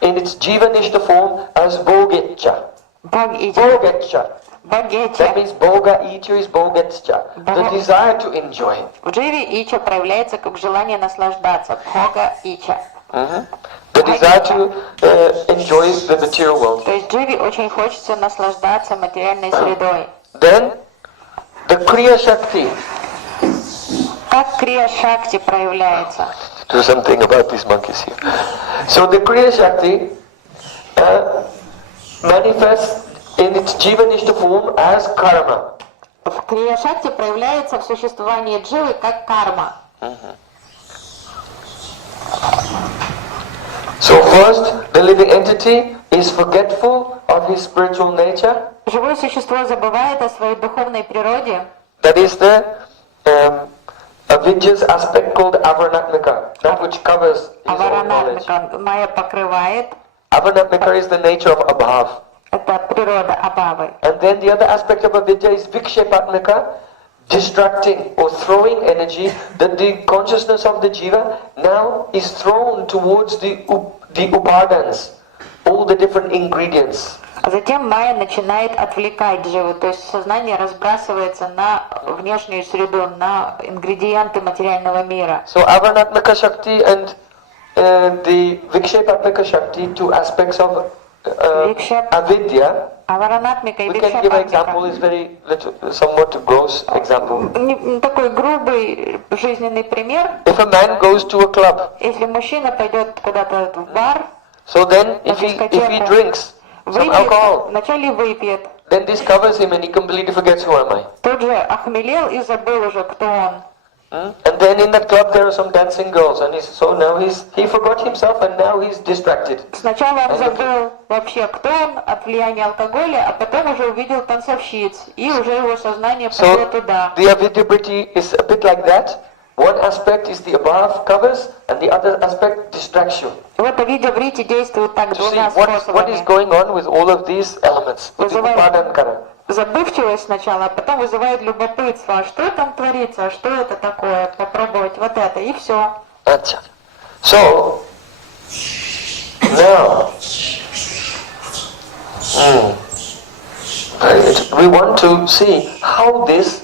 in its Jiva Nishta form as Bogetcha. Бог Ича. Bogetcha. That Богеча. means Boga Icha is Bogetcha. The desire to enjoy. В дживе Ича проявляется как желание наслаждаться. Бога Ича. The desire to enjoy the material world. То есть дживе очень хочется наслаждаться материальной средой. Then the Kriya Shakti. Как крия шакти проявляется? Do something about these monkeys here. So the Kriya Shakti manifests in its Jiva Nishta form as karma. Крия шакти проявляется в существовании дживы как карма. So first, the living entity is forgetful of his spiritual nature. Живое существо забывает о своей духовной природе. That is the avidya's aspect called avaranatmika, that which covers his own knowledge. Аваранатмика майя покрывает. Avaranatmika is the nature of abhav. Это природа абавы. And then the other aspect of avidya is vikshepatmika, distracting or throwing energy that the consciousness of the jiva now is thrown towards the upadans, all the different ingredients. А затем майя начинает отвлекать дживу, то есть сознание разбрасывается на внешнюю среду, на ингредиенты материального мира. So Avaranatmika Shakti and the Vikshepatmika Shakti, two aspects of avidya. Аваранатмика и We can give an викшепатмика. example, is very somewhat gross example. Такой грубый жизненный пример. If a man goes to a club, Если мужчина пойдет куда-то в бар, so then if he drinks some alcohol, вначале выпьет, then this covers him and he completely forgets who am I. тут же охмелел и забыл уже, кто он. And then in that club there are some dancing girls, and he forgot himself and now he's distracted. Сначала он забыл вообще, кто он от влияния алкоголя, а потом уже увидел танцовщиц, и уже его сознание пошло So туда. the avidya is a bit like that. One aspect is the above covers, and the other aspect distraction. Вот видя-врите действует так To see двумя what is способами. going on with all of these elements, with the Ahankara. Забывчивость сначала, а потом вызывает любопытство. А что там творится? А что это такое? Попробовать вот это, и все. Acha. So, now, we want to see how this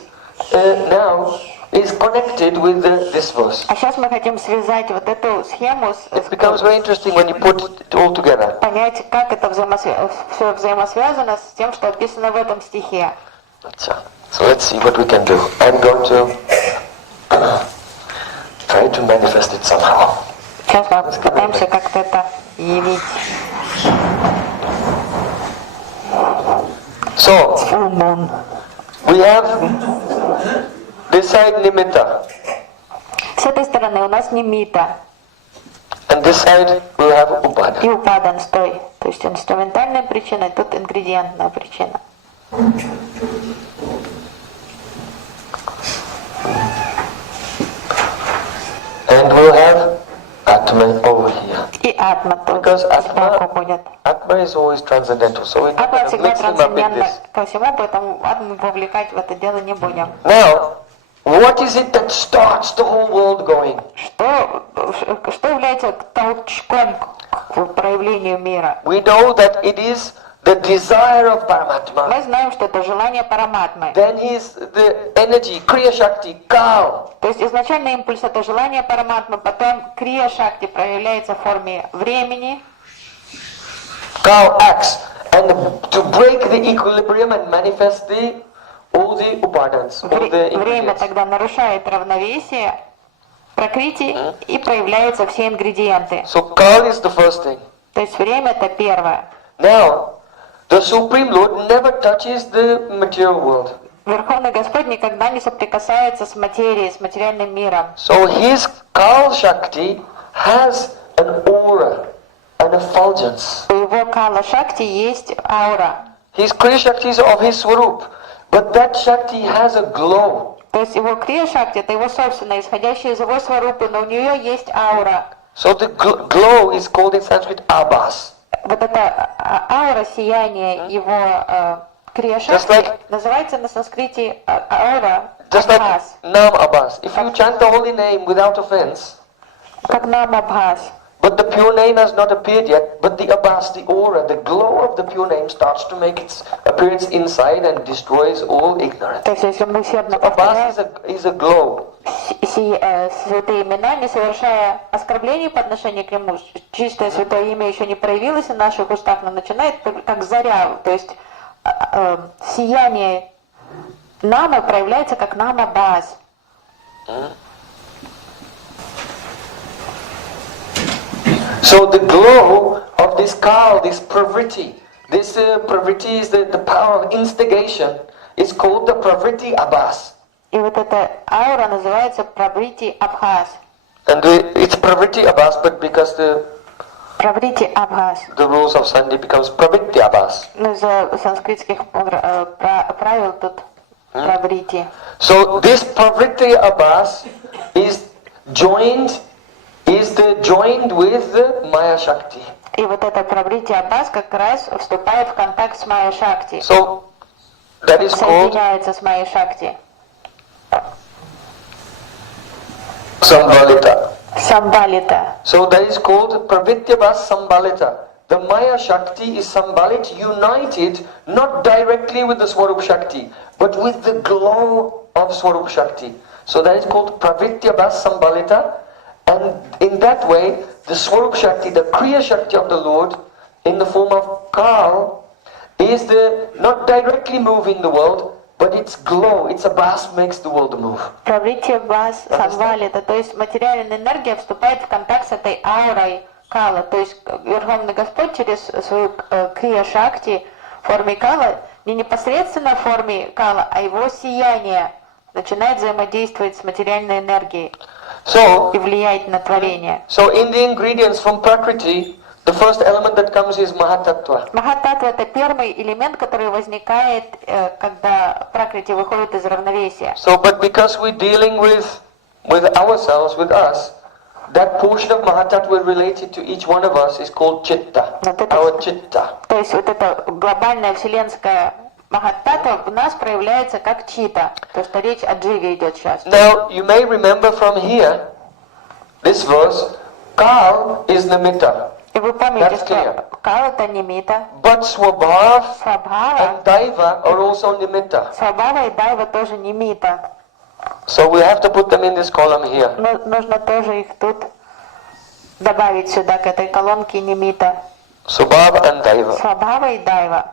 now is connected with this verse. А сейчас мы хотим связать вот эту схему, It becomes very interesting when you put it all together. понять, как это все взаимосвязано с тем, что описано в этом стихе. Acha. So let's see what we can do. I'm going to try to manifest it somehow. Сейчас мы попытаемся как-то это явить. So, Умом. we have this side nimitta, С этой стороны у нас нимита and this side we have upada. и упадан стой. То есть инструментальная причина, и тут ингредиентная причина. And we'll have Atma over here. И атма тут Because сбоку будет. Atma is always transcendental, so we're not Атма going to всегда mix him up in трансцендентна this. ко всему, поэтому атму вовлекать в это дело не будем. Now, what is it that starts the whole world going? Что является толчком к проявлению мира? We know that it is the desire of Paramatma. Мы знаем, что это желание параматмы. Then is the energy, Kriya Shakti, Kal. То есть изначальный импульс это желание параматмы, потом крия шакти проявляется в форме времени. Kal acts, and to break the equilibrium and manifest all the upadans, all the Время ingredients. тогда нарушает равновесие, прокрити, и проявляются все ингредиенты. So Kal is the first thing. То есть время это первое. Now, the Supreme Lord never touches the material world. Верховный Господь никогда не соприкасается с материей, с материальным миром. So his Kal Shakti has an aura, an effulgence. У его Кала Шакти есть аура. His Kriya Shakti is of his Swarup, but that Shakti has a glow. То есть его Крия Шакти это его собственное, исходящее из его сварупы, но у нее есть аура. So the glow is called in Sanskrit Abhas. Вот эта аура сияния его Крия Just Шакти like- называется на санскрите аура Just like Абхас. Nam Abhas. If you chant the holy name without offense, Как нам Абхас. but the pure name has not appeared yet, but the Abhas, the aura, the glow of the pure name starts to make its appearance inside and destroys all ignorance. То есть если мы усердно Abhas повторяем is a glow. святые имена, не совершая оскорблений по отношению к нему, чистое святое имя еще не проявилось в наших устах, но начинает как заря, то есть сияние нама проявляется как нама баз. So the glow of this Kal, this pravritti, this pravritti is the power of instigation, is called the pravritti Abhas. И вот эта аура называется прабрити абхаз. And it's pravritti Abhas, but because Прабрити абхаз. the rules of Sandhi becomes pravritti Abhas. Ну, из-за санскритских правил тут прабрити. So this pravritti Abhas is joined with the Maya Shakti. И вот эта прабрити абхаз как раз вступает в контакт с Майя Шакти. So that is called Соединяется с Майей Шакти. Sambalita. Самбалита. So that is called Pravityabhas Sambalita. the Maya Shakti is Sambalit united not directly with the Swarup Shakti, but with the glow of Swarup Shakti. So that is called Pravritya Bas Sambalita, and in that way, the Swarup Shakti, the Kriya Shakti of the Lord, in the form of Kal, is the not directly moving the world, but its glow, its abas makes the world move. Правритья вас самвалита, то есть материальная энергия вступает в контакт с этой аурой кала, то есть Верховный Господь через свою крия шакти в форме кала, не непосредственно в форме кала, а его сияние начинает взаимодействовать с материальной энергией и влиять на творение. So in the ingredients from Prakriti, the first element that comes is Mahatattva. Махататтва — это первый элемент, который возникает, когда пракрити выходит из равновесия. So, but because we're dealing with ourselves, with us, that portion of Mahatattva related to each one of us is called Chitta, our Chitta. То есть вот эта глобальная вселенская Махаттаттва в нас проявляется как чита, то что речь о дживе идет сейчас. Now, you may remember from here, this verse, Kal is Nimitta. И вы помните, что Кал — это нимита, But Swabhav Свабхава, and Daiva are also Nimitta. Свабхава и Дайва тоже нимита. So we have to put them in this column here. Но нужно тоже их тут добавить сюда, к этой колонке нимита. Swabhav and Daiva. Свабхава и Дайва.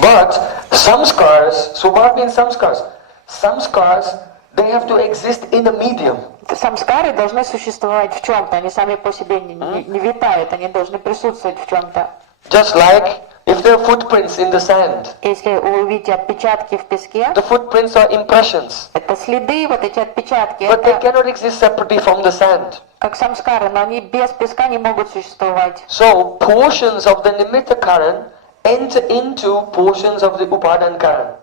But Samskaras, Swabhav means Samskaras. Samskaras, they have to exist in a medium. Самскары должны существовать в чем-то, они сами по себе не витают, они должны присутствовать в чем-то. Just like if there are footprints in the sand. Если вы увидите отпечатки в песке, The footprints are impressions. это следы, вот эти отпечатки, But they это cannot exist separately from the sand. как самскары, но они без песка не могут существовать. So portions of the Nimitta Karan enter into portions of the Upadan Karan.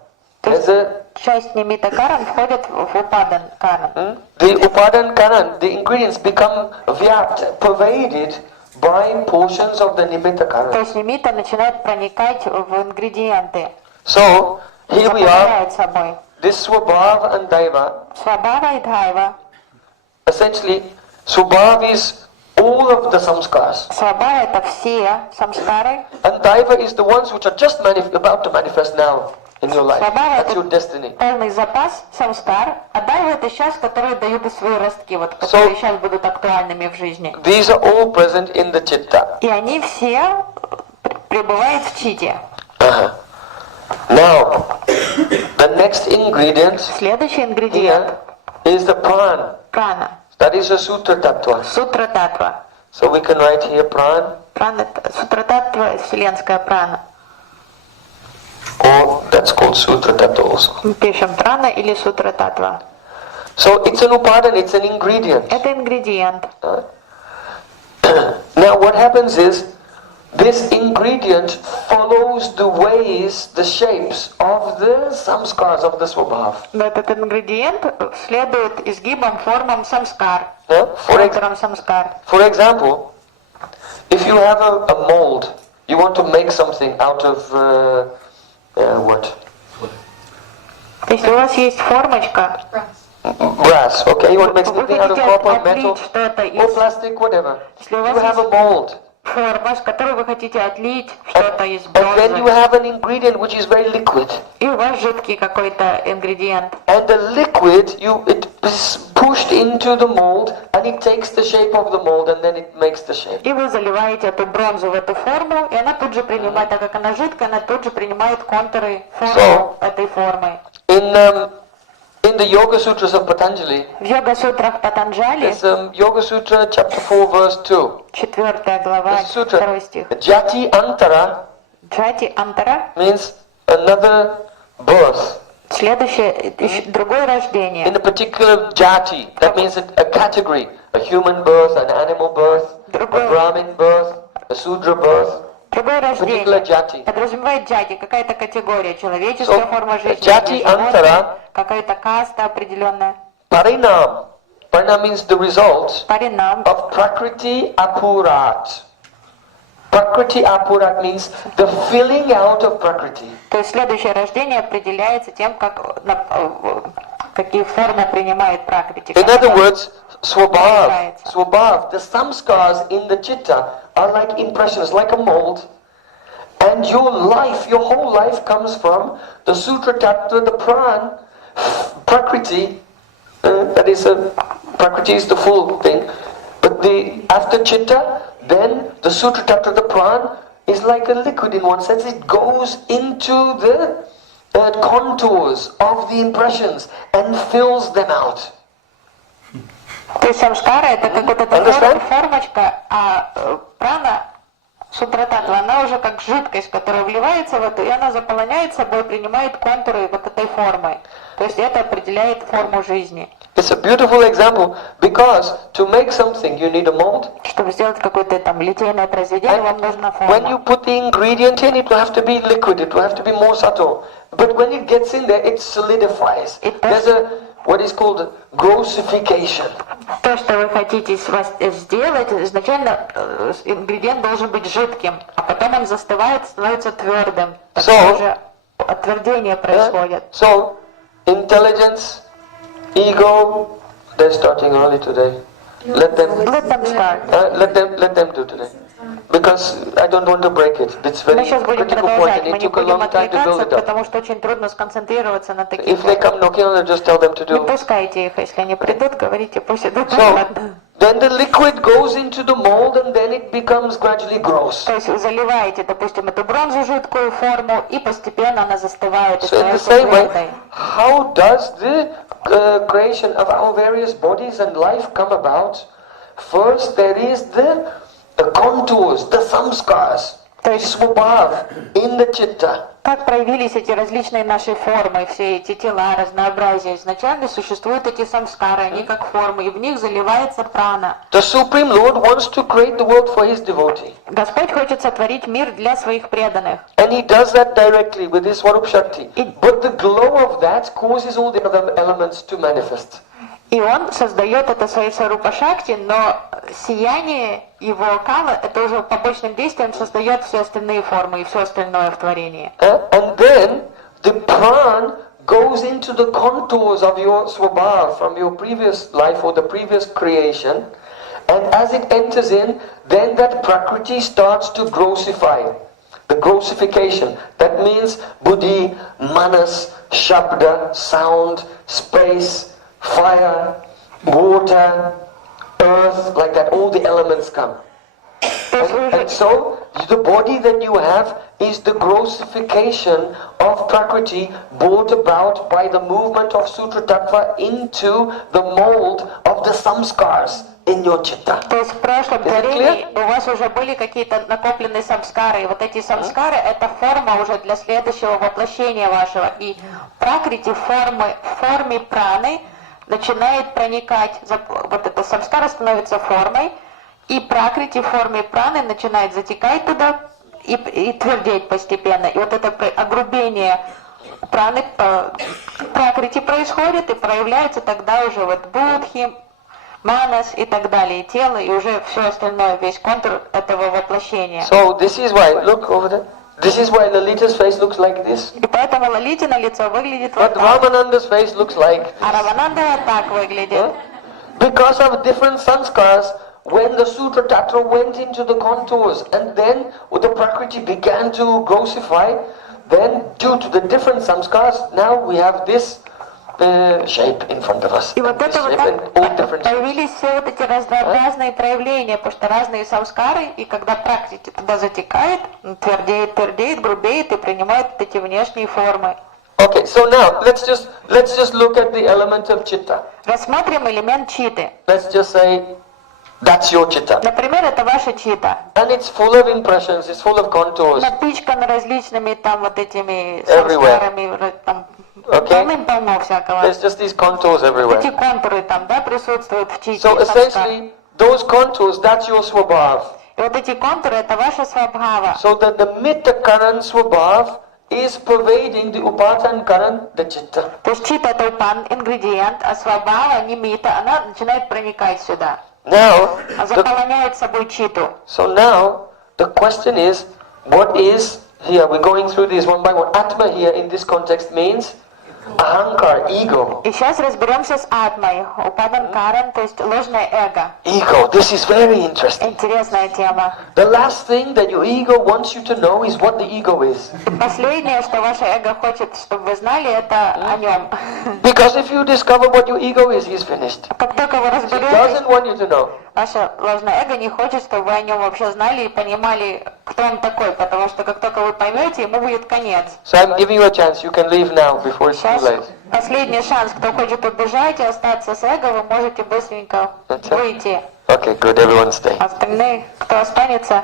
There's a Часть нимита каран входит в упадан каран. The Upadan Karan, the ingredients become vyapt, pervaded by portions of the Nimitta То Karan. есть нимита начинает проникать в ингредиенты, So, here we are, заполняет собой. this Swabhav and Daiva. Свабхава и Дайва. Essentially, Swabhav is all of the samskaras. Свабхава — это все самскары. And Daiva is the ones which are just about to manifest now in your life. Свабхава — That's your это destiny. полный запас самскар, а Дайва — это сейчас, которые дают и свои ростки, вот, которые сейчас будут актуальными в жизни. These are all present in the chitta. И они все пребывают в чите. Now, the next ingredient Следующий ингредиент here is the pran. — прана. That is a sutra tattva. Сутра татва. So we can write here pran, Прана — сутра татва, вселенская прана. or that's called sutra tattva also. Мы пишем прана или сутра татва. So it's an upadan, it's an ingredient. Это ингредиент. Now what happens is, this ingredient follows the ways, the shapes of the samskaras of the Swabhav. Но этот ингредиент следует изгибам, формам самскар. For Контурам самскар. example, if you have a mold, you want to make something out of what? Если у вас есть формочка, Brass, okay? You want to make вы something out of хотите copper, metal, отлить что-то or из plastic, whatever. Если у You вас have a есть mold. форма, с которой вы хотите отлить что-то из And then you бронзы, have an ingredient which is very liquid. и у вас жидкий какой-то ингредиент. And the liquid, it is pushed into the mold and it takes the shape of the mold and then it makes the shape. И вы заливаете эту бронзу в эту форму, и она тут же принимает, так как она жидкая, она тут же принимает контуры форму этой формы. In the Yoga Sutras of Patanjali, В йога-сутрах Патанджали, there's Yoga Sutra chapter 4 verse 2. 4 глава, This sutra, 2 стих. Jati Antara Джати Антара, means another birth следующее, другое in рождение. a particular jati. That means a category, a human birth, an animal birth, a Brahmin birth, a Sudra birth. Другое Particular рождение jati. подразумевает джати, какая-то категория, человеческая So, форма жизни, jati antara, какая-то каста определенная. Parinam. Parinam means the result Паринам. of Prakriti Apurat. Prakriti Apurat means the filling out of Prakriti. То есть следующее рождение определяется тем, какие формы принимает пракрити. In other words, Swabhav, the samskaras in the chitta are like impressions, like a mold. And your life, your whole life comes from the Sutra Tattva, the Pran, Prakriti. That is, Prakriti is the full thing. But after Chitta, then the Sutra Tattva, the Pran, is like a liquid in one sense. It goes into the contours of the impressions and fills them out. То есть самскара это как вот эта формочка, а прана, сутрататва, она уже как жидкость, которая вливается в эту, и она заполняет собой, принимает контуры вот этой формы. То есть это определяет форму жизни. It's a beautiful example because to make something you need a mold. Чтобы сделать какое-то там литейное произведение, вам нужна форма. When you put the ingredient in, it will have to be liquid, it will have to be more subtle. But when it gets in there, it solidifies. There's what is called grossification. То, что вы хотите сделать, изначально ингредиент должен быть жидким, а потом он застывает, становится твердым. Так уже отвердение происходит. So, intelligence, ego, they're starting early today. Let them start. Let them do today. Because I don't want to break it. It's very critical point and it took a long time to build it up. Потому что очень трудно сконцентрироваться на таких. If they come knocking on, just tell them to do. Не пускайте их, если они придут, говорите, пусть идут. Then the liquid goes into the mold and then it becomes gradually gross. То есть вы заливаете, допустим, эту бронзу жидкую форму, и постепенно она застывает. So in the same way, how does the creation of our various bodies and life come about? First, there is the contours, the samskaras, swabhav in the chitta. Как проявились эти различные наши формы, все эти тела, разнообразие? Изначально существуют эти самскары, они как формы, и в них заливается прана. The Supreme Lord wants to create the world for His devotee. Господь хочет сотворить мир для своих преданных. And He does that directly with His Swarup Shakti. But the glow of that causes all the other elements to manifest. И он создает это своей Сварупа Шакти, но сияние его кава, это уже побочным действием создает все остальные формы и все остальное в творении. And then the pran goes into the contours of your swabhav from your previous life or the previous creation, and as it enters in, then that prakriti starts to grossify. The grossification, that means buddhi, manas, shabda, sound, space, fire, water, earth, like that, all the elements come. And so, the body that you have is the grossification of Prakriti brought about by the movement of Sutra Tattva into the mold of the samskars in your chitta. То есть в прошлом творении у вас уже были какие-то накопленные самскары, и вот эти самскары это форма уже для следующего воплощения вашего. И Пракрити в форме праны начинает проникать, вот эта самскара становится формой, и Пракрити в форме праны начинает затекать туда и твердеть постепенно. И вот это огрубение праны Пракрити происходит, и проявляется тогда уже вот будхи, манас и так далее, и тело, и уже все остальное, весь контур этого воплощения. So this is why, look over there. This is why Lalita's face looks like this. И поэтому Лалитина лицо выглядит вот But так. Ramananda's face looks like. А Равананда вот так выглядит. Because of different sanskars, when the Sutra Tattva went into the contours and then the Prakriti began to grossify, then due to the different samskars, now we have this shape in front of us. И вот это вот так появились все вот эти разнообразные проявления, потому что разные самскары, и когда практика туда затекает, твердеет, грубеет и принимает вот эти внешние формы. Okay, so now let's just look at the element of chitta. Рассмотрим элемент читы. Let's just say that's your chitta. Например, это ваша чита. And it's full of impressions, it's full of contours. Напичкана различными там вот этими самскарами, там полным-полно всякого. There's just these contours everywhere. Эти контуры там, да, присутствуют в чите. So essentially, those contours, that's your swabhav. И вот эти контуры, это ваша свабхава. So that the mitta karan swabhav is pervading the upatan karan, the chitta. То есть чита это упан, ингредиент, а свабхава, нимита, она начинает проникать сюда. Now, заполняет собой читу. So now, the question is, what is here? We're going through these one by one. Atma here in this context means Ahankara, ego. И сейчас разберемся с атмой, упаданкаром, то есть ложное эго. Ego, this is very interesting. Интересная тема. The last thing that your ego wants you to know is what the ego is. Последнее, что ваше эго хочет, чтобы вы знали, это о нем. Because if you discover what your ego is, he's finished. Как только вы He разберетесь, doesn't want you to know. ваше ложное эго не хочет, чтобы вы о нем вообще знали и понимали, кто он такой, потому что как только вы поймете, ему будет конец. So I'm giving you a chance. You can leave now before it's too Сейчас late. последний шанс, кто хочет убежать и остаться с эго, вы можете быстренько выйти. Okay, good. Everyone stay. Остальные, кто останется,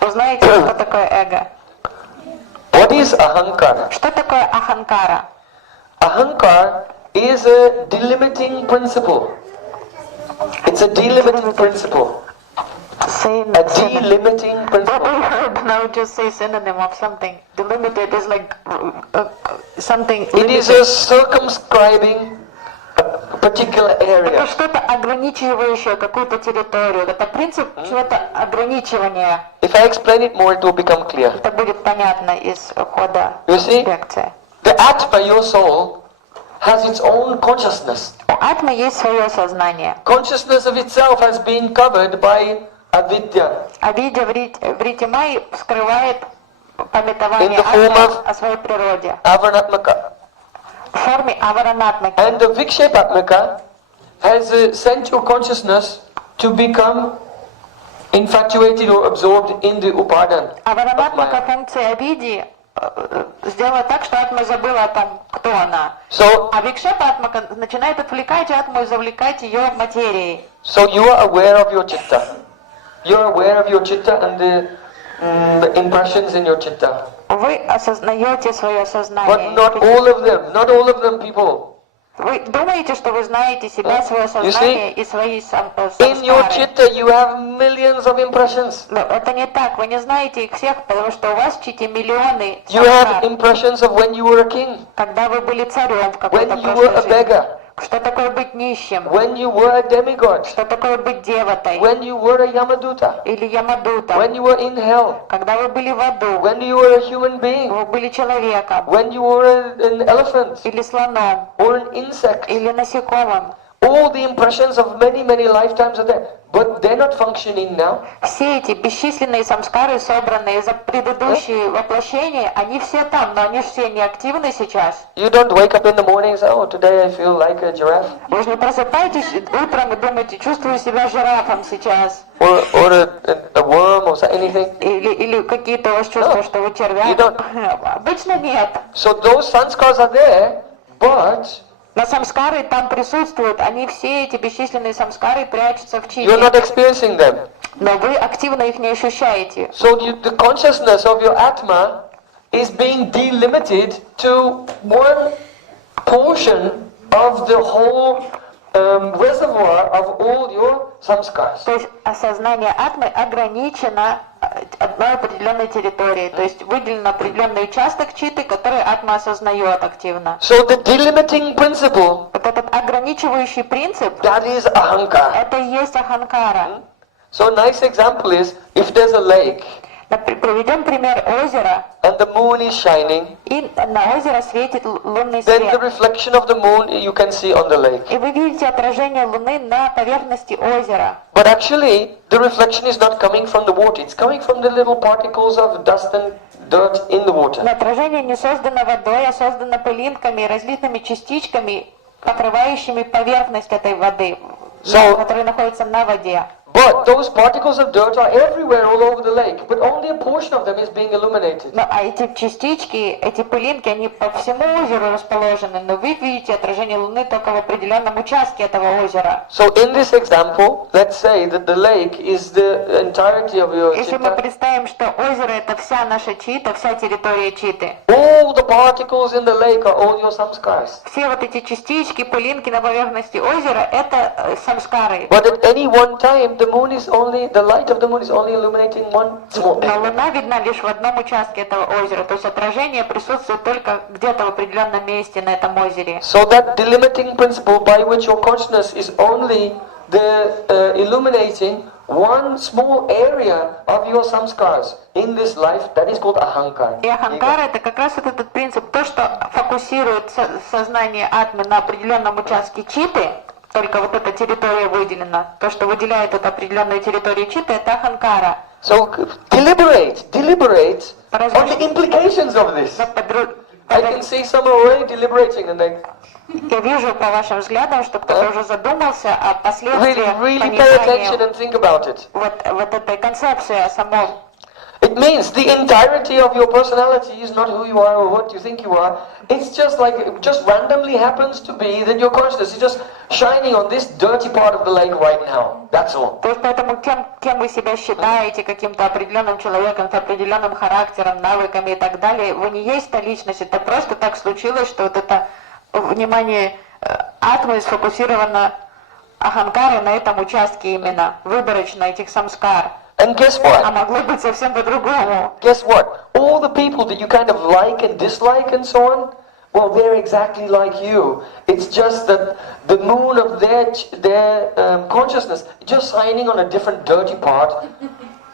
узнаете, что такое эго. What is Ahankara? Что такое аханкара? Ahankara is a delimiting principle. It's a delimiting principle. Saying A delimiting principle. now just say synonym of something. Delimited is like something It is limited. a circumscribing a particular Это area. что-то ограничивающее какую-то территорию. Это принцип чего-то ограничивания. If I explain it more, it will become clear. Это будет понятно из хода You see, лекции. the Atma, your soul, has its own consciousness. У атмы есть свое сознание. Consciousness of itself has been covered by avidya. А видя в рите Майи скрывает памятование In the form атмы of- о своей природе. Avaranatmaka. В форме аваранатмаки. And the vikshepatmaka has sent your consciousness to become infatuated or absorbed in the upadan. Аваранатмака функция види сделала так, что атма забыла о том, кто она. So, А викшепатмака начинает отвлекать атму и завлекать ее материей. so you are aware of your chitta. You are aware of your chitta and the impressions in your chitta. Вы осознаете свое But сознание. not all of them, people. Вы думаете, что вы знаете себя, свое You сознание и свои In your самскары. chitta, you have millions of impressions. Но это не так, вы не знаете их всех, потому что у вас в чите миллионы You have самскар. impressions of when you were a king, Когда вы были царем в какой-то when you were a прошлой жизни. beggar, Что такое быть нищим? when you were a demigod, Что такое быть деватой? when you were a yamaduta, Или ямадута? when you were in hell, Когда вы были в аду? when you were a human being, Вы были человеком? when you were an elephant Или слоном? or an insect. Или насекомым? All the impressions of many, many lifetimes are there, but they're not functioning now. Все эти бесчисленные самскары, собранные за предыдущие воплощения, они все там, но они же все не активны сейчас. You don't wake up in the morning and say, oh, today I feel like a giraffe, Вы же не просыпаетесь утром и думаете, чувствую себя жирафом сейчас. or a worm or anything. Или какие-то у вас чувства, No, что вы you червяк. don't. Обычно нет. So those sanskars are there, but Но самскары там присутствуют, они все эти бесчисленные самскары прячутся в you're not чите. experiencing them. Но вы активно их не ощущаете. So the consciousness of your Atma is being delimited to one portion of the whole reservoir of all your samskars. То есть осознание атмы ограничено одной определенной территорией. То есть выделен определенный участок читы, который атма осознает активно. So the delimiting principle, Вот этот ограничивающий принцип, that is Ahankara. это и есть аханкара. So a nice example is, if there's a lake Приведем пример озера, and the moon is shining, и на озеро светит лунный then the свет. reflection of the moon you can see on the lake. И вы видите отражение луны на поверхности озера. But actually, the reflection is not coming from the water, it's coming from the little particles of dust and dirt in the water. Но отражение не создано водой, а создано пылинками и различными частичками, покрывающими поверхность этой воды, которая находится на воде. But those particles of dirt are everywhere all over the lake, but only a portion of them is being illuminated. Ну, а эти частички, эти пылинки, они по всему озеру расположены, но вы видите отражение Луны только в определенном участке этого озера. So in this example, let's say that the lake is the entirety of your Если мы chitta. представим, что озеро это вся наша чита, вся территория читы, All the particles in the lake are all your samskars. все вот эти частички, пылинки на поверхности озера, это самскары. But at any one time, the light of the moon is only illuminating one small Но area. Луна видна лишь в одном участке этого озера, то есть отражение присутствует только где-то в определенном месте на этом озере. So that delimiting principle by which your consciousness is only the illuminating one small area of your samskaras in this life that is called Ahankara. И Аханкара это как раз вот этот принцип, то, что фокусирует сознание атмы на определенном участке читы, только вот эта территория выделена, то, что выделяет эту определенную территорию читы, это Аханкара. So deliberate on the implications of this. I can see some already deliberating and like. Я вижу по вашим взглядам, что кто-то уже задумался о последствиях really pay attention and think about it. вот этой концепции о самом. It means the entirety of your personality is not who you are or what you think you are. It's just like, it just randomly happens to be that your consciousness is just shining on this dirty part of the lake right now. That's all. То есть поэтому кем вы себя считаете, каким-то определенным человеком, с определенным характером, навыками и так далее, вы не есть та личность. Это просто так случилось, что вот это внимание атмы сфокусировано Аханкарой на этом участке именно, выборочно этих самскар. And guess what? А могло быть совсем по-другому. Guess what? All the people that you kind of like and dislike and so on, well, they're exactly like you. It's just that the moon of their consciousness just shining on a different dirty part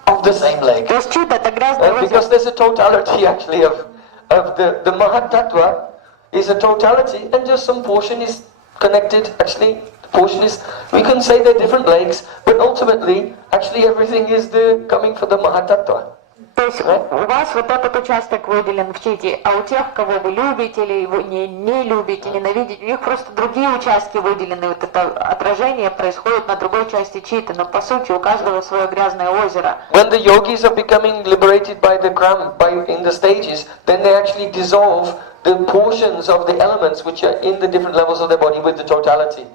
of the same lake. То есть чудо это грязное озеро. Because there's a totality actually of the Mahat Tattva is a totality and just some portion is connected actually. Portion is, we can say they're different lakes, but ultimately, actually everything is coming for the Mahatattva. То есть у вас вот этот участок выделен в чите, а у тех, кого вы любите или вы не любите, ненавидите, у них просто другие участки выделены. Вот это отражение происходит на другой части читы, но по сути у каждого свое грязное озеро. When the yogis are becoming liberated by the Kram, in the stages, then they actually dissolve the portions of the elements which are in the different levels of their body with the totality.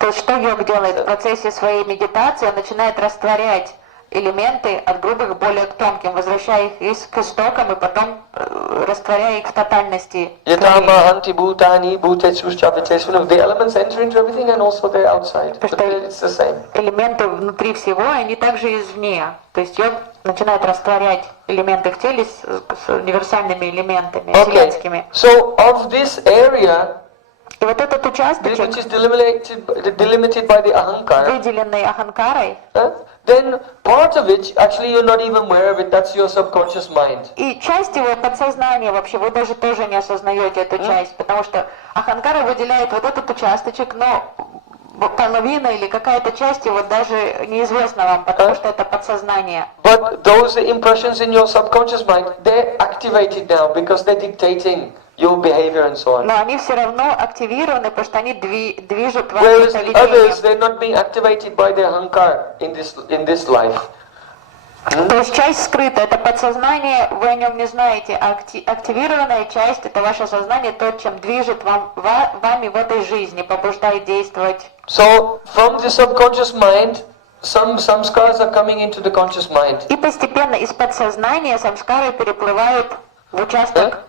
То есть что йог делает в процессе своей медитации? Он начинает растворять элементы от грубых более к тонким, возвращая их к истокам и потом растворяя их в тотальности. The elements enter into everything and also they're outside. It's the same. Элементы внутри всего, они также извне. То есть йог начинает растворять элементы в теле с универсальными элементами, вселенскими. So of this area, и вот этот участок, which is delimited by the Ahankara, выделенный Аханкарой, then part of it, actually you're not even aware of it, that's your subconscious mind. И часть его подсознания вообще, вы даже тоже не осознаете эту часть, потому что Аханкара выделяет вот этот участочек, но половина или какая-то часть его даже неизвестна вам, потому что это подсознание. But those impressions in your subconscious mind, they're activated now because they're dictating your behavior and so on. Но они все равно активированы, потому что они движут вашим Whereas поведением. others, they're not being activated by the Ahankara in this life. То есть часть скрыта, это подсознание, вы о нем не знаете, а активированная часть, это ваше сознание, то, чем движет вами в этой жизни, побуждает действовать. So, from the subconscious mind, some samskaras are coming into the conscious mind. И постепенно из подсознания самскары переплывают в участок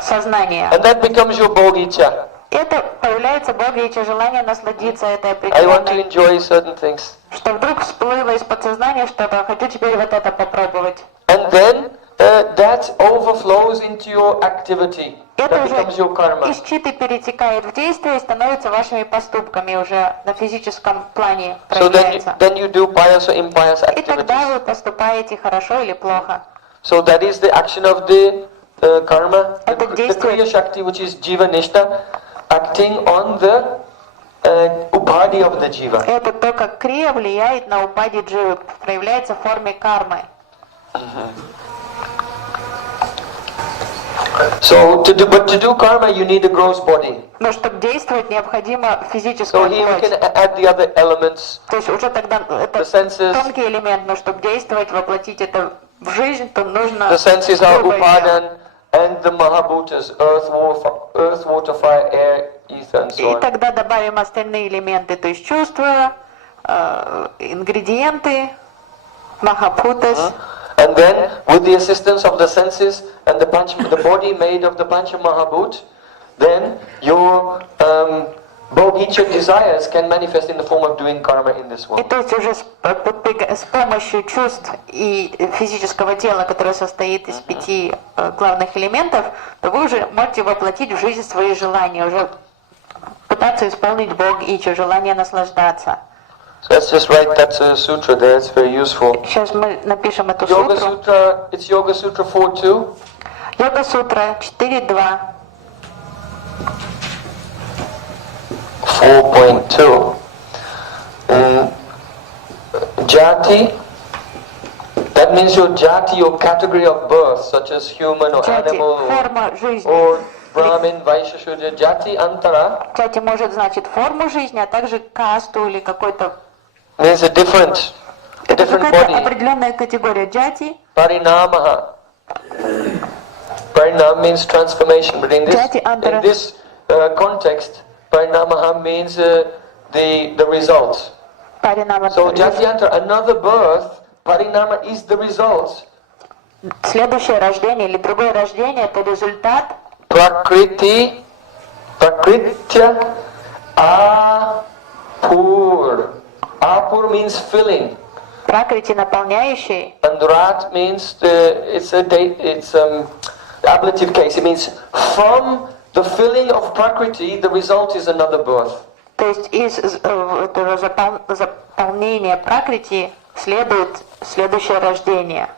сознания. And that becomes your bhogicca. Это появляется бхогича, желание насладиться этой I want to определенной, enjoy certain things. что вдруг всплыло из подсознания что-то, хочу теперь вот это попробовать. And then that overflows into your activity. Это That уже becomes your karma. из читы перетекает в действие и становится вашими поступками уже на физическом плане So проявляется. then you do pious or impious И тогда activities. вы поступаете хорошо или плохо. So that is the action of the karma, Это the действие. Kriya Shakti, which is Jiva Nishta, acting on the upadhi of the jiva. Это то, как крия влияет на упади дживы, проявляется в форме кармы. So to do karma, you need a gross body. Но чтобы действовать, необходимо So физическая here we плоть. can add the other elements. То есть уже тогда это The senses. тонкий элемент, но чтобы действовать, воплотить это в жизнь, то нужно The senses are грубое тело. upadan and the mahabhutas, earth, water, fire, air, ether, and so И on. тогда добавим остальные элементы, то есть чувства, ингредиенты, махабхутас. And then, with the assistance of the senses and the body made of the Pancha Mahabhut, then your bhogicca desires can manifest in the form of doing karma in this И world. то есть уже с помощью чувств и физического тела, которое состоит из 5 главных элементов, то вы уже можете воплотить в жизнь свои желания, уже пытаться исполнить бхогичу, желание наслаждаться. So let's just write that sutra there, it's very useful. Сейчас мы напишем эту Yoga сутру. Sutra, it's Yoga Sutra 4.2. Йога сутра 4.2. 4.2. Jati, that means your jati, your category of birth, such as human or Jati, animal форма жизни. or Brahmin, Vaishya, Shudra. Jati Antara Джати может значит форму жизни, а также касту или какой-то... means a different Это какая-то body. определенная категория. Джати, Parinamaha. Parinam means transformation, but in Jati Antara. this context, Parinamaha means the results. паринама. So Jatyantara, another birth, Parinama is the results. Следующее рождение или другое рождение это результат Prakriti, Prakritya, Apur. Apur means filling. пракрити наполняющей. And Rat means it's ablative case. It means from the filling of Prakriti, the result is another birth. То есть из этого заполнения пракрити следует следующее рождение.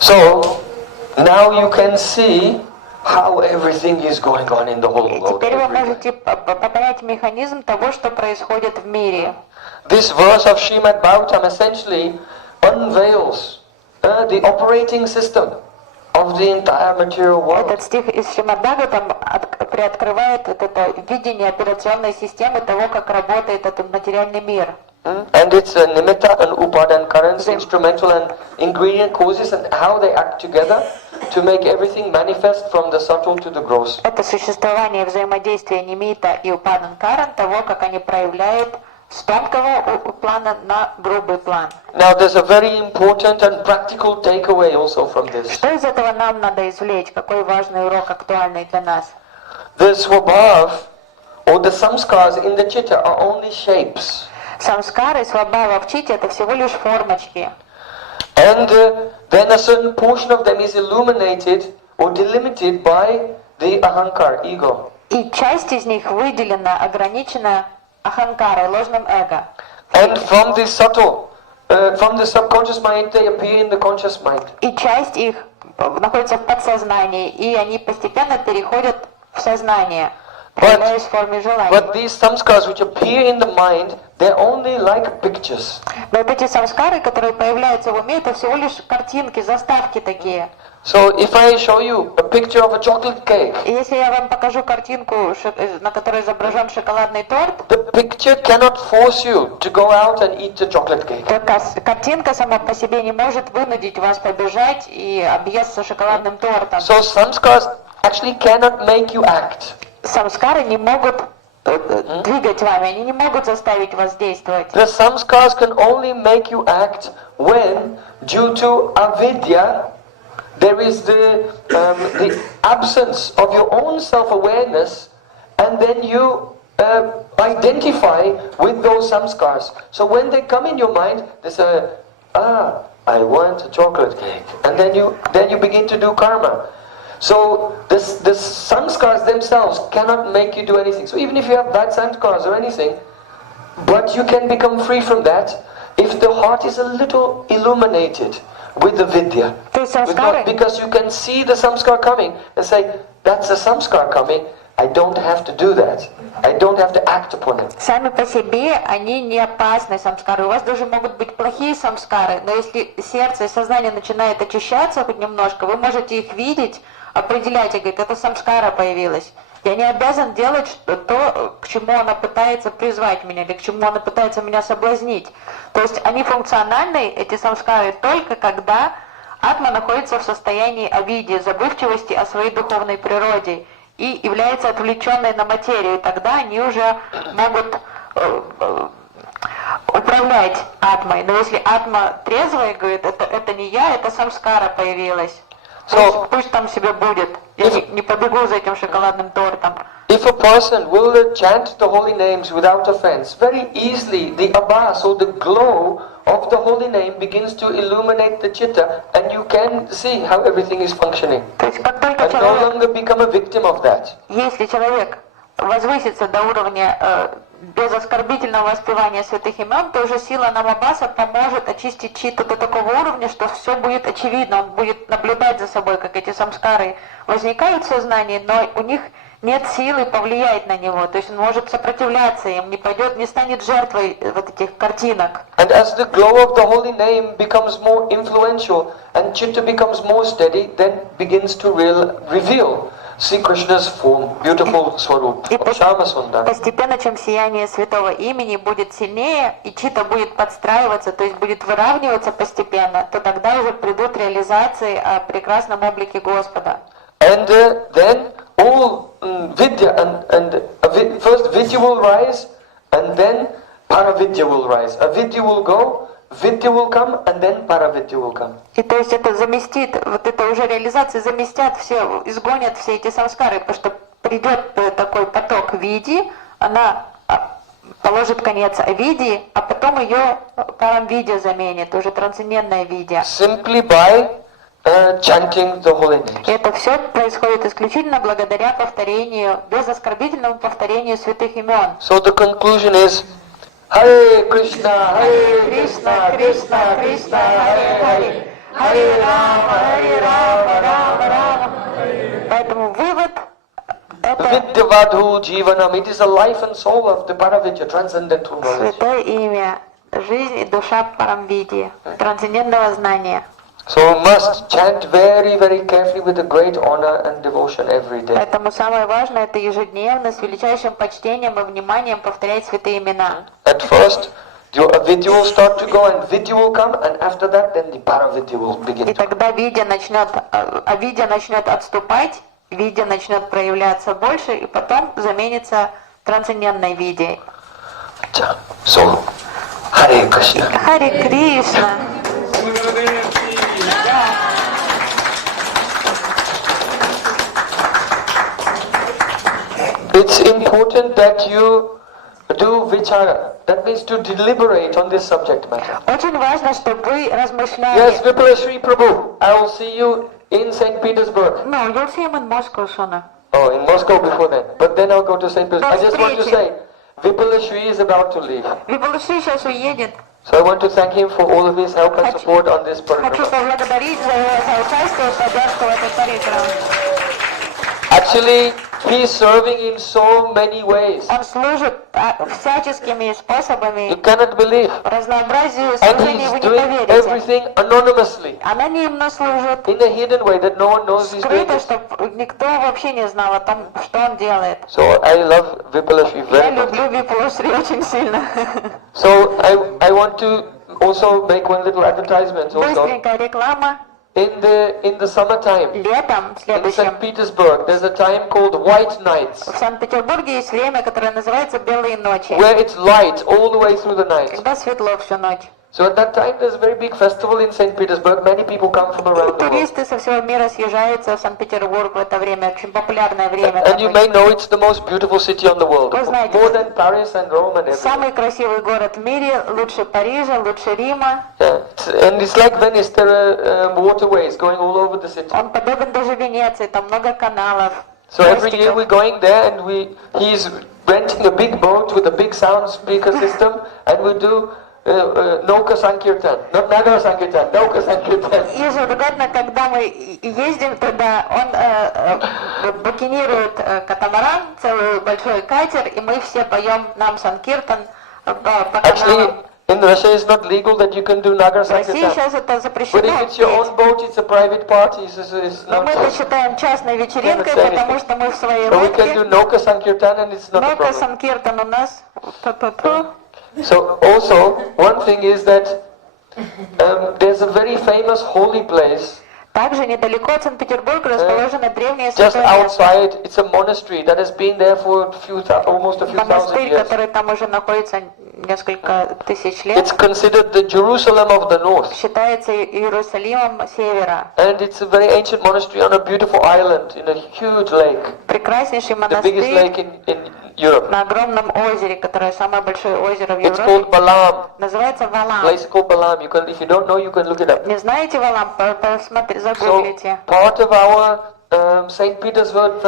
So now you can see how everything is going on in the whole И world. теперь вы everywhere. можете понять механизм того, что происходит в мире. This verse of Srimad Bhagavatam essentially unveils the operating system of the entire material world. Этот стих из Шримад Бхагаватам приоткрывает вот это видение операционной системы того, как работает этот материальный мир. And it's a nimitta and upadan currents, instrumental and ingredient causes, and how they act together to make everything manifest from the subtle to the gross. Это существование взаимодействия нимита и упадан каран, того, как они проявляют с тонкого плана на грубый план. Now there's a very important and practical takeaway also from this. Что из этого нам надо извлечь? Какой важный урок актуальный для нас? The swabhav or the samskaras in the chitta are only shapes. Самскары, свабхава в чите это всего лишь формочки. And then a certain portion of them is illuminated or delimited by the Ahankara, ego. И часть из них выделена, ограничена аханкарой, ложным эго. And from the subtle, from the subconscious mind, they appear in the conscious mind. И часть их находится в подсознании, и они постепенно переходят в сознание, проявляясь в форме желания. But these samskaras which appear in the mind, they're only like pictures. Но вот эти самскары, которые появляются в уме, это всего лишь картинки, заставки такие. So if I show you a picture of a chocolate cake, И если я вам покажу картинку, на которой изображен шоколадный торт, the picture cannot force you to go out and eat the chocolate cake. то картинка сама по себе не может вынудить вас побежать и объесться шоколадным тортом. So samskaras actually cannot make you act. Самскары не могут двигать вами, они не могут заставить вас действовать. The samskaras can only make you act when, due to avidya, there is the absence of your own self-awareness, and then you identify with those samskars. So when they come in your mind, they say, I want a chocolate cake. And then you begin to do karma. So the samskars themselves cannot make you do anything. So even if you have bad samskars or anything, but you can become free from that if the heart is a little illuminated with the vidya. Because you can see the samskar coming and say, that's a samskar coming, I don't have to do that. I don't have to act upon it. Сами по себе они не опасны, самскары. У вас даже могут быть плохие самскары, но если сердце и сознание начинает очищаться хоть немножко, вы можете их видеть, определять и говорить, это самскара появилась. Я не обязан делать то, к чему она пытается призвать меня, или к чему она пытается меня соблазнить. То есть они функциональны, эти самскары, только когда атма находится в состоянии авидии, забывчивости о своей духовной природе и является отвлеченной на материю. Тогда они уже могут управлять атмой. Но если атма трезвая, говорит, это не я, это самскара появилась. Пусть там себе будет. Я не побегу за этим шоколадным тортом. If a person will chant the holy names without offense, very easily the abhas or the glow of the holy name begins to illuminate the chitta, and you can see how everything is functioning. То есть как только And no longer become a victim of that. если человек возвысится до уровня без оскорбительного воспевания святых имен, то уже сила Намабаса поможет очистить читу до такого уровня, что все будет очевидно. Он будет наблюдать за собой, как эти самскары возникают в сознании, но у них нет силы повлиять на него. То есть он может сопротивляться им, не станет жертвой вот этих картинок. And as the glow of the holy name becomes more influential and chitta becomes more steady, then begins to reveal Sri Krishna's form, beautiful swarup, Shama Sundar. Постепенно, чем сияние святого имени будет сильнее, и чита будет подстраиваться, то есть будет выравниваться постепенно, то тогда уже придут реализации о прекрасном облике Господа. And then all vidya and first vidya will rise, and then paravidya will rise. Avidya will go, vidya will come, and then paravidya will come. И то есть это заместит, вот это уже реализация заместят все, изгонят все эти самскары, потому что придет такой поток види, она положит конец авидии, а потом ее парамвидя заменит, уже трансцендентная видя. Simply by chanting the holy names. И это все происходит исключительно благодаря повторению, без оскорбительному повторению святых имен. So the conclusion is Hare Krishna, Hare Кришна, Кришна, Кришна, Харе Харе, Харе Рама, Рама, Рама. Поэтому вывод это Vidyavadhu Jivanam. It is the life and soul of the Paravidya, transcendental knowledge. святое имя, жизнь и душа Парамвидии, трансцендентного знания. So we must chant very, very carefully with a great honor and devotion every day. Поэтому самое важное это ежедневно с величайшим почтением и вниманием повторять святые имена. At first, your avidya will start to go and vidya will come, and after that, then the paravidya will begin. И тогда видя начнет отступать, видя начнет проявляться больше, и потом заменится трансцендентной видией. So, Hare Krishna. Харе Кришна. It's important that you do vichara. That means to deliberate on this subject matter. Очень важно, чтобы вы размышляли. Yes, Vipula Shri Prabhu, I will see you in St. Petersburg. No, you'll see him in Moscow soon. Oh, in Moscow before then. But then I'll go to St. Petersburg. I just want to say, Vipula Shri is about to leave. Випалуши сейчас уедет. So I want to thank him for all of his help and support on this Хочу program. поблагодарить за участие и поддержку в этой программе. Actually, he is serving in so many ways. Он служит всяческими способами. You cannot believe. Разнообразию And служений вы he's не doing поверите. everything anonymously, Анонимно служит. in a hidden way that no one knows he's doing Скрыто, this. чтобы никто вообще не знал о том, что он делает. So I love Vipula Shri Я very much. люблю Випалушри очень сильно. So I want to also make one little advertisement also. Быстренькая реклама. In the summertime, Летом in следующем St. Petersburg, there's a time called White Nights, в Санкт-Петербурге есть время, которое называется «Белые ночи», where it's light all the way through the night. когда светло всю ночь. So at that time, there's a very big festival in St. Petersburg. Many people come from around the world. Туристы со всего мира съезжаются в Санкт-Петербург в это время, очень популярное время. And you may know it's the most beautiful city on the world, Вы знаете, more than Paris and Rome and everything. самый красивый город в мире, лучше Парижа, лучше Рима. Yeah. And it's like Venice, there are waterways going all over the city. Он подобен даже Венеции, там много каналов. So every year we're going there and he's renting a big boat with a big sound speaker system and we do Nauka Sankirtan. Not Nagara Sankirtan, Nauka Sankirtan. Ежегодно, когда мы ездим туда, он букинирует катамаран, целый большой катер, и мы все поем нам Санкиртан по Actually, каналам. in Russia it's not legal that you can do Nagara В России Sankirtan. сейчас это But запрещено. if it's your own boat, it's a private party. It's Но not. мы это считаем частной вечеринкой, Never say потому anything. что мы в своей So we can do лодке. Nauka Sankirtan and it's not a Много problem. Санкиртан у нас. Ту-ту-ту. So also, one thing is that there's a very famous holy place Также недалеко от Санкт-Петербурга расположено древнее just святое место. outside. It's a monastery that has been there for almost a few thousand Монастырь, years. который там уже находится несколько тысяч лет, It's considered the Jerusalem of the north. считается Иерусалимом севера. And it's a very ancient monastery on a beautiful island in a huge lake, Прекраснейший the biggest lake монастырь in Europe. на огромном озере, которое самое большое озеро в It's Европе. called Balam. Называется Валам. Place called Balam. If you don't know, you can look it up. Не знаете Валам? Посмотрите, So загуглите. part of our St. Peter's World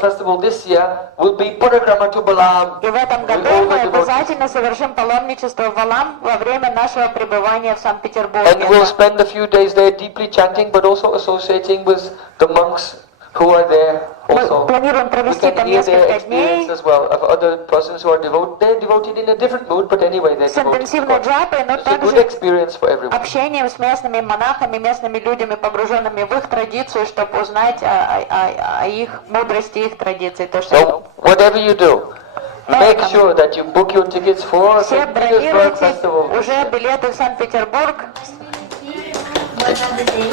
Festival this year will be Parikrama to Balam. И в этом with году all мы the devotees. обязательно совершим паломничество в Валам во время нашего пребывания в Санкт-Петербурге. And we'll spend a few days there deeply chanting, but also associating with the monks who are there Мы also. планируем We провести can там hear their несколько дней experience as well of other persons who are devoted. They're devoted in a different mood, but anyway they're с devoted to интенсивной God. джапой, но It's a good также experience for everyone. общением с местными монахами, местными людьми, погруженными в их традицию, чтобы узнать о их мудрости, их традиций. То, что So whatever you do, make sure that you book your tickets for все St. Peter's World бронируйте Festival. уже билеты в Санкт-Петербург. Roughly.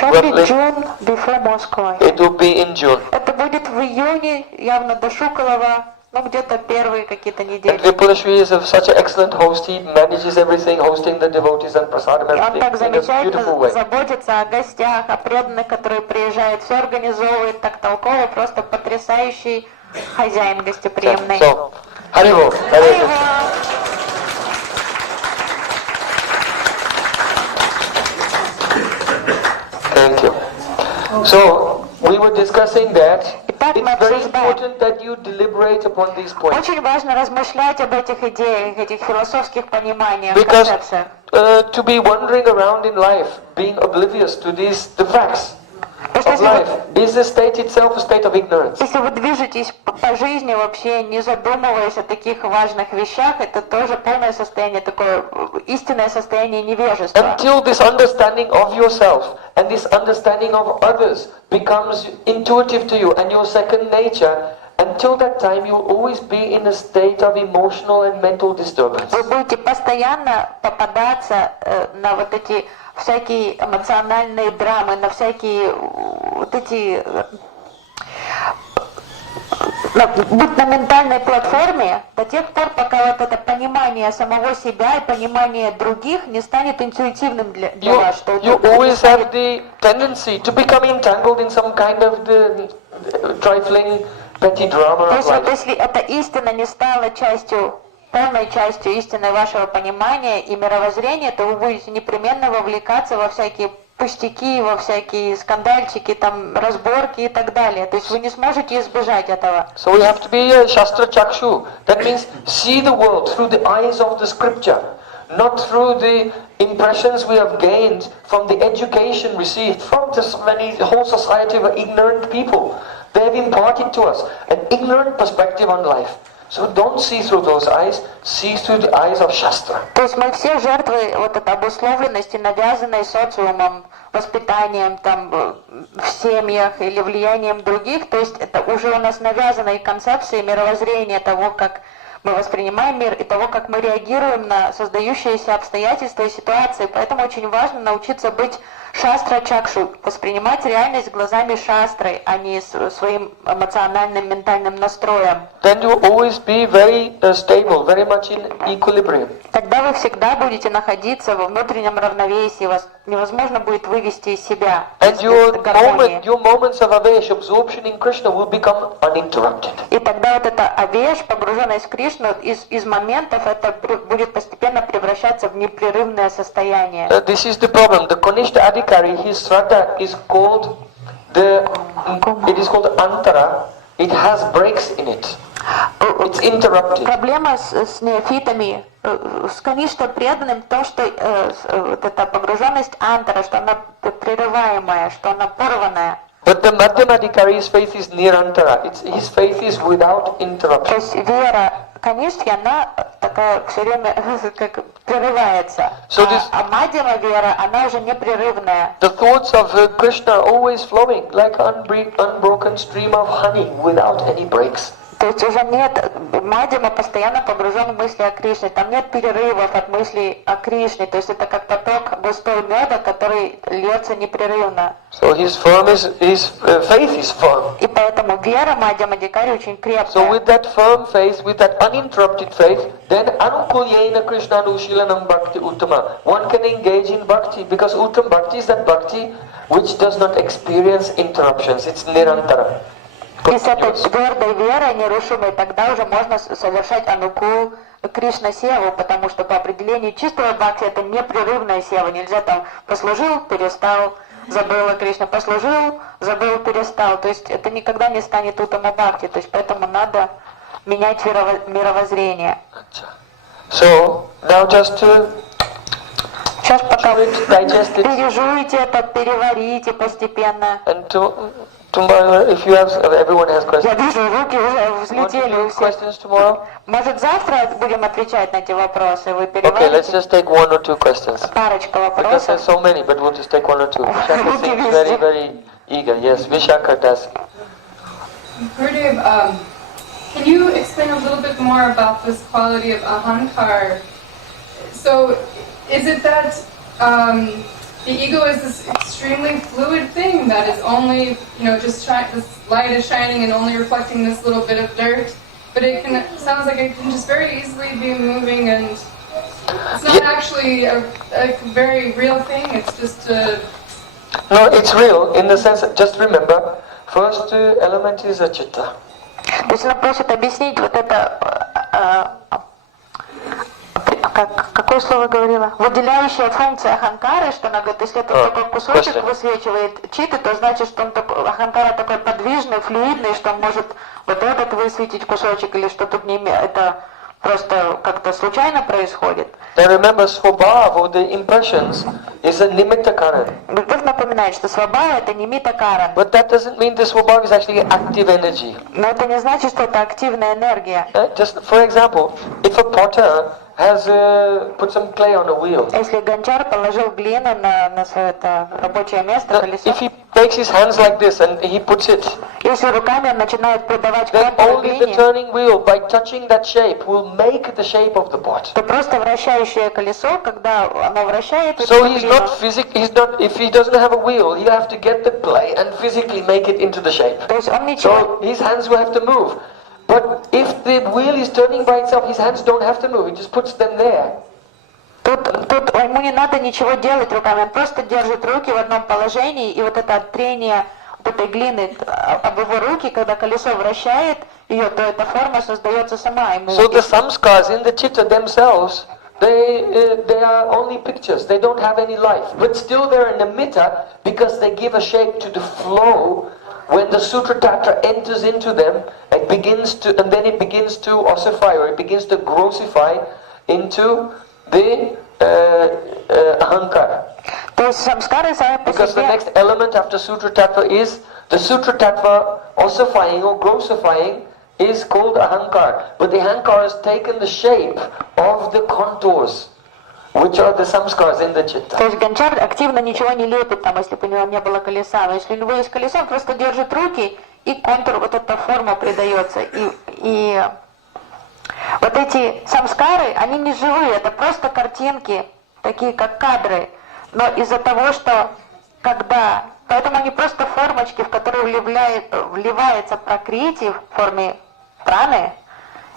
Probably June before Moscow. It will be in June. Это будет в июне, явно до Шуколова, ну где-то первые какие-то And недели. Vipulashri is such an excellent host. He manages everything, hosting the devotees and prasadam, И он так everything in a beautiful way. замечательно заботится о гостях, о преданных, которые приезжают, все организовывает так толково, просто потрясающий хозяин гостеприимный. So, Haribo, Hare Krishna. Thank you. So, we were discussing that Итак, мы it's very обсуждаем. important that you deliberate upon these points. Очень важно размышлять об этих идеях, этих философских пониманиях, Because концепциях. to be wandering around in life, being oblivious to the facts Потому of что life, is the state itself a state of ignorance. если вы движетесь по жизни вообще не задумываясь о таких важных вещах, это тоже полное состояние, такое истинное состояние невежества. Until this understanding of yourself and this understanding of others becomes intuitive to you and your second nature, until that time you will always be in a state of emotional and mental disturbance. Вы будете постоянно попадаться на вот эти всякие эмоциональные драмы, на всякие вот эти... быть на ментальной платформе до тех пор, пока вот это понимание самого себя и понимание других не станет интуитивным для вас. Что You это always станет- have the tendency to become entangled in some kind of the trifling petty drama То of есть вот life. если эта истина не стала частью, полной частью истины вашего понимания и мировоззрения, то вы будете непременно вовлекаться во всякие пустяки, во всякие скандальчики, там, разборки и так далее. То есть вы не сможете избежать этого. So we have to be a Shastra Chakshu. That means see the world through the eyes of the scripture, not through the impressions we have gained from the education received from this whole society of ignorant people. They have imparted to us an ignorant perspective on life. So don't see through those eyes, see through the eyes of Shastra. То есть мы все жертвы вот этой обусловленности, навязанной социумом, воспитанием там в семьях или влиянием других. То есть это уже у нас навязанные концепции мировоззрения того, как мы воспринимаем мир и того, как мы реагируем на создающиеся обстоятельства и ситуации. Поэтому очень важно научиться быть шастра чакшу, воспринимать реальность глазами шастры, а не своим эмоциональным, ментальным настроем. Then you will always be very stable, very much in equilibrium. Тогда вы всегда будете находиться во внутреннем равновесии, вас невозможно будет вывести из себя. And из гармонии. your moments of avesh, absorption in Krishna will become uninterrupted. И тогда вот эта авеш, погруженность в Кришну, из моментов это будет постепенно превращаться в непрерывное состояние. This is the problem. The Kanishta Adhikari, his Shraddha is called it is called Antara. It has breaks in it. It's interrupted. Проблема с неофитами, с Каништа преданным, то, что вот эта погруженность антара, что она прерываемая, что она порванная. But the Madhyamadikari's faith is nirantara. His faith is without То interruption. есть вера Канишки, она такая все время как прерывается. So this- А Мадьяма вера, она уже непрерывная. The thoughts of Krishna are always flowing like unbroken stream of honey without any breaks. То есть уже нет, Мадьяма постоянно погружен в мысли о Кришне, там нет перерывов от мыслей о Кришне, то есть это как поток густой меда, который льется непрерывно. So his faith is firm. И поэтому вера Мадьяма Дикари очень So крепкая. with that firm faith, with that uninterrupted faith, then anukulyena Krishna anushilanam bhakti uttama. One can engage in bhakti because uttam bhakti is that bhakti which does not experience interruptions. It's nirantara. И с этой твердой верой, нерушимой, тогда уже можно совершать ануку Кришна севу, потому что по определению чистого бхакти это непрерывная сева. Нельзя там послужил, перестал, забыла Кришна, послужил, забыл, перестал. То есть это никогда не станет утама бхакти. То есть поэтому надо менять мировоззрение. So, now just to Сейчас пока digest it. пережуйте это, переварите постепенно. And tomorrow, if you have, everyone has Я questions. вижу, руки уже Want to взлетели у do всех. questions tomorrow? Может, завтра будем отвечать на эти вопросы? Вы Okay, let's переварите? just take one or two questions. Парочка Because there's вопросов. so many, but we'll just take one or two. Vishaka Ruki seems везде. very eager. Yes, Vishaka does. Gurudev, can you explain a little bit more about this quality of Ahankara? So, is it that the ego is this extremely fluid thing that is only, just this light is shining and only reflecting this little bit of dirt, but sounds like it can just very easily be moving, and it's not actually a very real thing, it's just a... No, it's real in the sense that, just remember, first element is a chitta. То есть она просит объяснить вот это, какое слово говорила? Выделяющая функция Аханкары, что она говорит, если это такой кусочек высвечивает читы, то значит, что он такой, Аханкара такой подвижный, флюидный, что он может вот этот высветить кусочек, или что тут не это просто как-то случайно происходит. Now remember, Swabhav, or the impressions, is a nimitta karan. Гурдев напоминает, что свабхава это нимита каран. But that doesn't mean the Swabhav is actually active energy. Но это не значит, что это активная энергия. Just for example, if a potter has put some clay on a wheel, Если гончар положил глину на свое это рабочее место, колесо, if he makes his hands like this and he puts it, если руками он начинает придавать then контур only the глине, turning wheel, by touching that shape, will make the shape of the pot. то просто вращающее колесо, когда оно вращает эту So he's глину, not if he doesn't have a wheel, he'll have to get the clay and physically make it into the shape. то есть он ничего, So his hands will have to move. But if the wheel is turning by itself, his hands don't have to move, he just puts them there. тут ему не надо ничего делать руками, он просто держит руки в одном положении, и вот это трение вот этой глины об его руки, когда колесо вращает ее, то эта форма создается сама. Ему So the samskaras in the chitta themselves, they are only pictures, they don't have any life. But still they're an emitter because they give a shape to the flow. When the sutra tatra enters into them, it begins to ossify, or it begins to grossify into the ahankara. То есть самскары сами по Because the себе, next element after sutra tattva is the sutra tattva ossifying or grossifying is called ahankara. But the ahankara has taken the shape of the contours, which are the samskaras in the chitta. то есть гончар активно ничего не лепит там, если бы у него не было колеса. Но если у него есть колесо, он просто держит руки, и контур, вот эта форма придается. И вот эти самскары, они не живые, это просто картинки, такие как кадры. Но из-за того, что поэтому они просто формочки, в которые вливается пракрити в форме праны,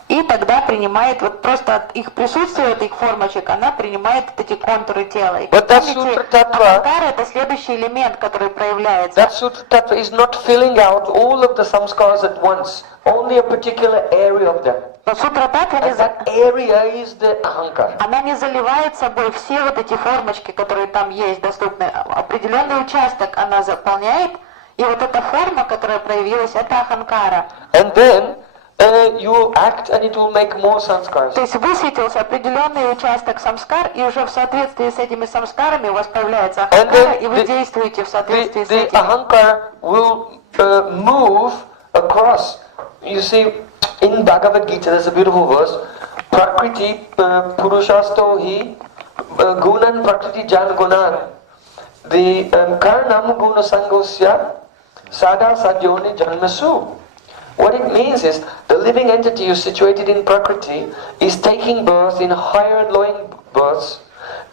и тогда принимает, вот просто от их присутствия, от их формочек, она принимает вот эти контуры тела. И But that помните, sutra tattva- Аханкара это следующий элемент, который проявляется. That sutra tattva is not filling out all of the samskaras at once, only a particular area of them. Но сутра татва And that area is the ahankara. она не заливает собой все вот эти формочки, которые там есть, доступны. Определенный участок она заполняет, и вот эта форма, которая проявилась, это аханкара. And then you act and it will make more samskaras. То есть высветился определенный участок самскар, и уже в соответствии с этими самскарами у вас появляется аханкара, и вы действуете в соответствии с The этим. ahankara will move across. You see, in Bhagavad Gita there's a beautiful verse, Prakriti Purushasto hi Gunan Prakriti Jan Gunan. The Karnam Guna Sangosya Sada Sadyoni Janmasu. What it means is the living entity who's situated in Prakriti is taking birth in higher and lower births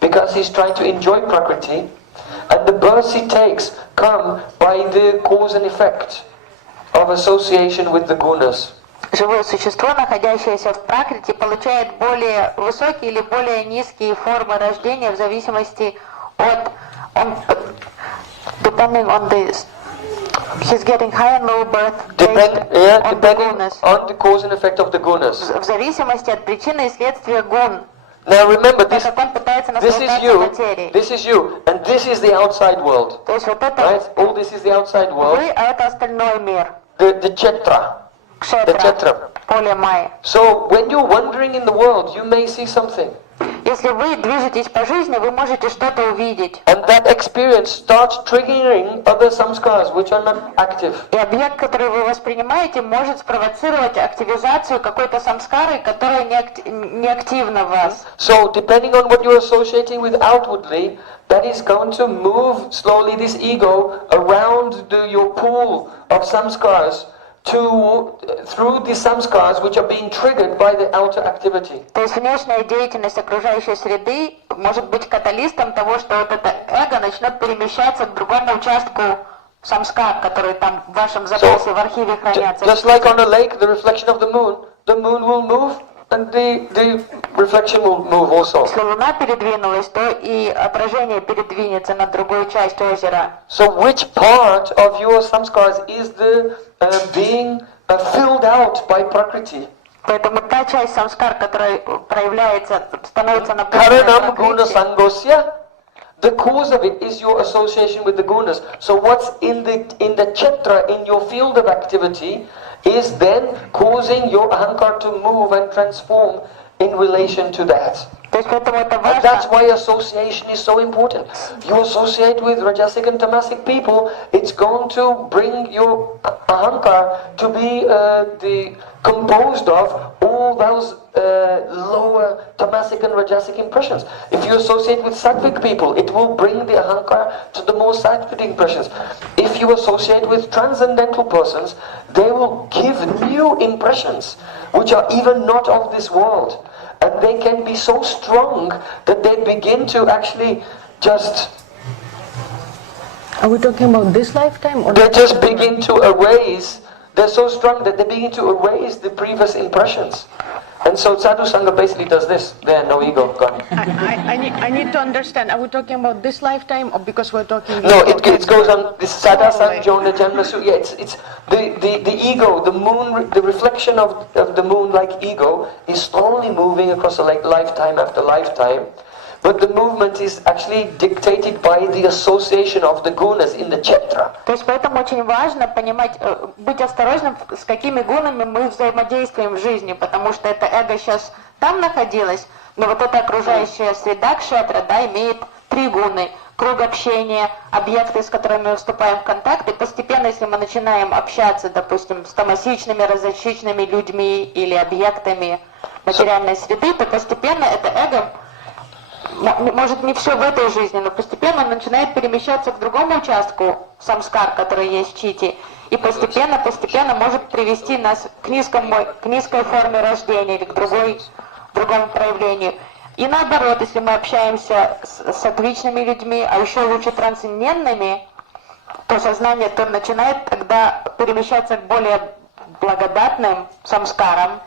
because he's trying to enjoy Prakriti, and the births he takes come by the cause and effect of association with the gunas. Живое существо, находящееся в пракрити, получает более высокие или более низкие формы рождения в зависимости от depending on this. He's getting high and low birth based on the Depending gunas. on the cause and effect of the gunas. В зависимости от причины и следствия гун. Now remember, так как он пытается this is наслаждаться you, материей. this is you, and this is the outside world. То есть вот это Right? All this is the outside world. вы, а это остальной мир. The Chetra. The Кшетра, Chetra. поле Майи. So when you're wandering in the world, you may see something. Если вы движетесь по жизни, вы можете что-то увидеть. And that experience starts triggering other samskaras which are not active. И объект, который вы воспринимаете, может спровоцировать активизацию какой-то самскары, которая не активна в вас. So depending on what you're associating with outwardly, that is going to move slowly this ego around your pool of samskaras through the samskaras which are being triggered by the outer activity. То есть внешняя деятельность окружающей среды может быть каталистом того, что вот это эго начнет перемещаться к другому участку самскар, которые там в вашем запасе, в архиве хранятся. Just like on a lake, the reflection of the moon will move and the reflection will move also. Если Луна передвинулась, то и отражение передвинется на другую часть озера. So which part of your samskaras is the being filled out by Prakriti? Поэтому та часть самскар, которая проявляется, становится наполненной Karanam guna Пракрити. sangosya. The cause of it is your association with the gunas. So what's in the chetra, in your field of activity, is then causing your ahankara to move and transform in relation to that. То есть поэтому это And that's важно. why association is so important. You associate with Rajasic and Tamasic people, it's going to bring your Ahankara to be composed of all those lower Tamasic and Rajasic impressions. If you associate with Sattvic people, it will bring the Ahankara to the more Sattvic impressions. If you associate with transcendental persons, they will give new impressions, which are even not of this world. And they can be so strong that they begin to actually just... Are we talking about this lifetime or They just begin to erase, they're so strong that they begin to erase the previous impressions. And so Sadhu Sangha basically does this. There, no ego, gone. I need to understand. Are we talking about this lifetime or because we're talking No, about it goes on, this Sada Slowly. Sanjona Janmasu, yeah, it's the ego, the moon, the reflection of the moon like ego is slowly moving across a lifetime after lifetime. But the movement is actually dictated by the association of the gunas in the chetra. То есть поэтому очень важно понимать, быть осторожным, с какими гунами мы взаимодействуем в жизни, потому что это эго сейчас там находилось, но вот эта окружающая среда кшетра, да, имеет 3 гуны. Круг общения, объекты, с которыми мы вступаем в контакт, и постепенно, если мы начинаем общаться, допустим, с тамасичными, разочичными людьми или объектами материальной среды, то постепенно это эго, может не все в этой жизни, но постепенно начинает перемещаться к другому участку самскар, который есть в чите, и постепенно может привести нас к низкой форме рождения или к другому проявлению. И наоборот, если мы общаемся с отличными людьми, а еще лучше трансцендентными, то сознание то начинает тогда перемещаться к более благодатным самскарам.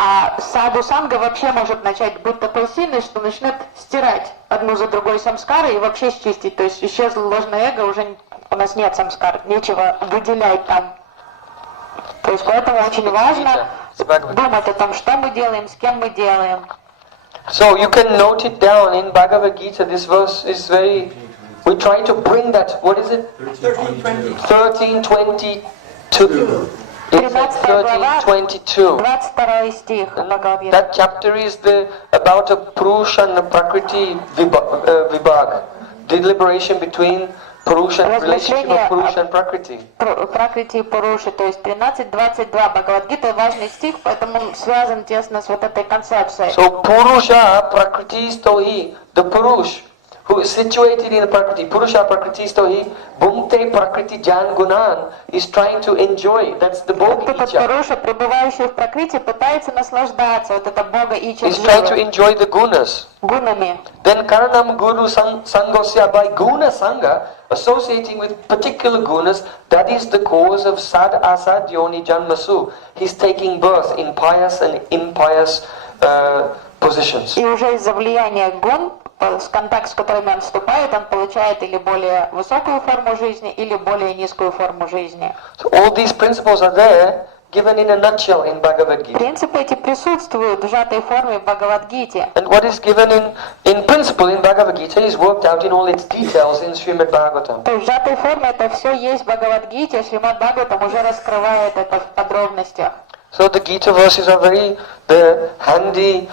А саду санга вообще может начать быть такой сильной, что начнет стирать одну за другой самскары и вообще счистить. То есть исчезло ложное эго, уже у нас нет самскар, нечего выделять там. То есть поэтому очень важно думать о том, что мы делаем, с кем мы делаем. So you can note it down in Bhagavad Gita. This verse is very... We try to bring that... What is it? 13:22. It's 13:22. 22 стих Бхагавад-гиты. That chapter is about a Purusha and a Prakriti Vibhag. The liberation between Purusha and relationship of Purusha and Prakriti. Пракрити и Пуруши, то есть 13:22 Бхагавад-гита важный стих, поэтому он связан тесно с вот этой концепцией. So Purusha Prakriti Stohi, the Purush who is situated in Prakriti, Purusha Prakriti Stohi, Bhumte Prakriti Jan Gunan, is trying to enjoy. That's the Bhoga Этот Icha. Пуруша, пребывающий в Пракрити, пытается наслаждаться, вот это Бога Ича He's trying to enjoy the gunas. гунами. Then Karanam Guru Sangosya, by Guna Sangha, associating with particular gunas, that is the cause of Sad Asad Yoni Janmasu. He's taking birth in pious and impious positions. И уже из-за влияния гун, контакт с которыми он вступает, он получает или более высокую форму жизни, или более низкую форму жизни. So all these principles are there given in a nutshell in Bhagavad Gita. Принципы эти присутствуют в сжатой форме в Бхагавад-гите. And what is given in principle in Bhagavad Gita is worked out in all its details in Srimad Bhagavatam. То есть в сжатой форме это все есть в Бхагавад-гите, Шримад Бхагаватам уже раскрывает это в подробностях. So the Gita verses are the handy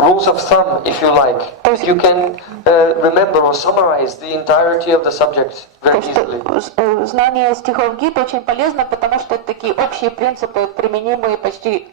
rules of thumb, if you like. You can remember or summarize the entirety of the subject very easily. Знание стихов Гиты очень полезно, потому что это такие общие принципы, применимые почти,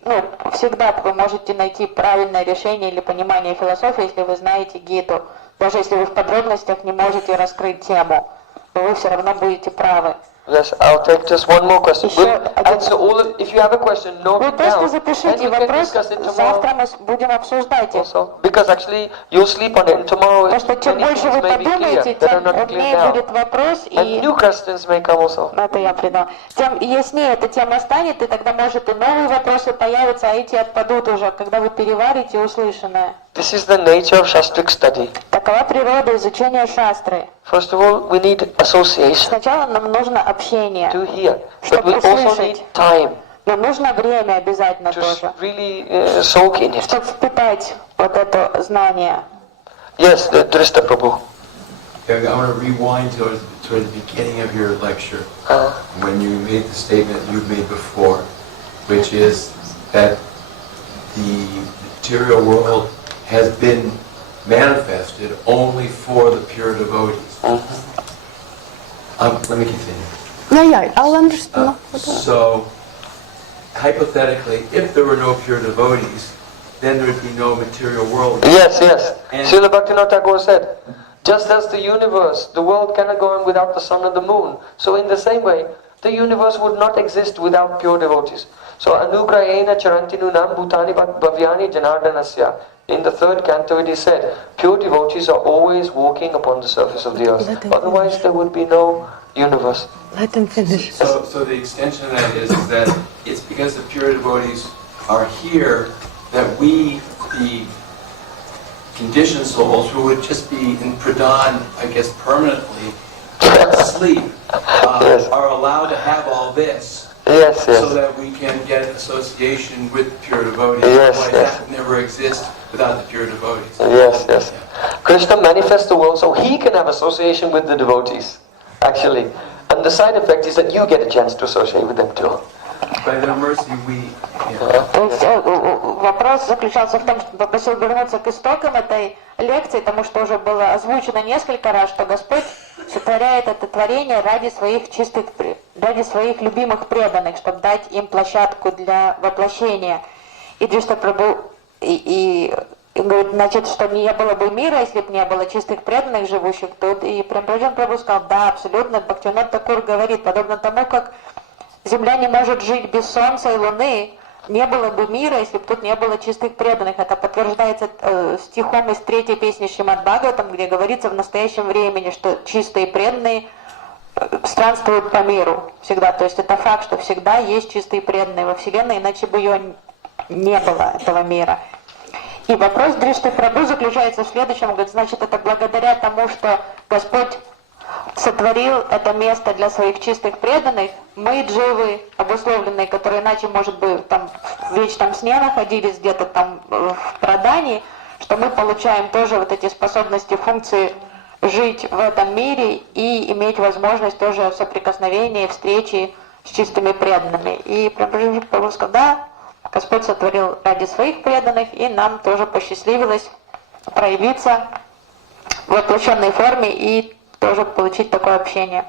всегда вы можете найти правильное решение или понимание философии, если вы знаете Гиту. Даже если вы в подробностях не можете раскрыть тему, но вы все равно будете правы. Yes, I'll take just one more question. We'll answer all of, if you have a question, note Вы it просто down, and запишите we can вопрос, discuss it завтра tomorrow мы будем обсуждать их. also. Because actually, you'll sleep on it, and tomorrow Потому что чем many больше things вы may be clear подумаете, that are тем not clear умнее now. будет вопрос, And и new questions may come also. это я придумала. Тем яснее эта тема станет, и тогда, может, и новые вопросы появятся, а эти отпадут уже, когда вы переварите услышанное. This is the nature of Shastric study. Такова природа изучения шастры. First of all, we need association Сначала нам нужно общение, to hear, but чтобы we also услышать. need time Но нужно время обязательно to тоже, really soak in it. чтобы впитать вот это знание. Yes, the Drishta Prabhu. I want to rewind toward the beginning of your lecture when you made the statement you've made before, which is that the material world has been manifested only for the pure devotees. Let me continue. Yeah, I'll understand. So, hypothetically, if there were no pure devotees, then there would be no material world. Yes, yes. And- Srila Bhaktivinoda Thakur said, just as the universe, the world cannot go on without the sun and the moon. So in the same way, the universe would not exist without pure devotees. So anugrahena charanti nunam bhutani bhavyani janardanasya. In the third canto it is said, pure devotees are always walking upon the surface of the earth. Otherwise there would be no universe. Let him finish. So the extension of that is that it's because the pure devotees are here that we, the conditioned souls who would just be in pradhan, I guess permanently, asleep, Yes. are allowed to have all this. Yes, So yes. that we can get association with pure devotees. Yes, Otherwise yes. that would never exist without the pure devotees. Yes, yes. Krishna manifests the world so he can have association with the devotees, actually. And the side effect is that you get a chance to associate with them too. By their mercy we... То есть вопрос заключался в том, что попросил вернуться к истокам этой лекции, тому что уже было озвучено несколько раз, что Господь сотворяет это творение ради своих любимых преданных, чтобы дать им площадку для воплощения. И Джишта Прабху и говорит, значит, что не было бы мира, если бы не было чистых преданных, живущих тут. И Праyojan Прабху сказал, да, абсолютно. Бхактивинода Тхакур говорит, подобно тому, как Земля не может жить без Солнца и Луны, не было бы мира, если бы тут не было чистых преданных. Это подтверждается стихом из 3-й песни Шримад Бхагаватам, где говорится в настоящем времени, что чистые преданные странствуют по миру всегда. То есть это факт, что всегда есть чистые преданные во Вселенной, иначе бы ее не было, этого мира. И вопрос Дришты Прабху заключается в следующем. Говорит, значит, это благодаря тому, что Господь сотворил это место для своих чистых преданных, мы, дживы, обусловленные, которые иначе, может быть, там в вечном сне находились где-то там в прадании, что мы получаем тоже вот эти способности, функции жить в этом мире и иметь возможность тоже соприкосновения, встречи с чистыми преданными. И Праyojan Прабху сказал, да, Господь сотворил ради своих преданных, и нам тоже посчастливилось проявиться в воплощенной форме и тоже получить такое общение.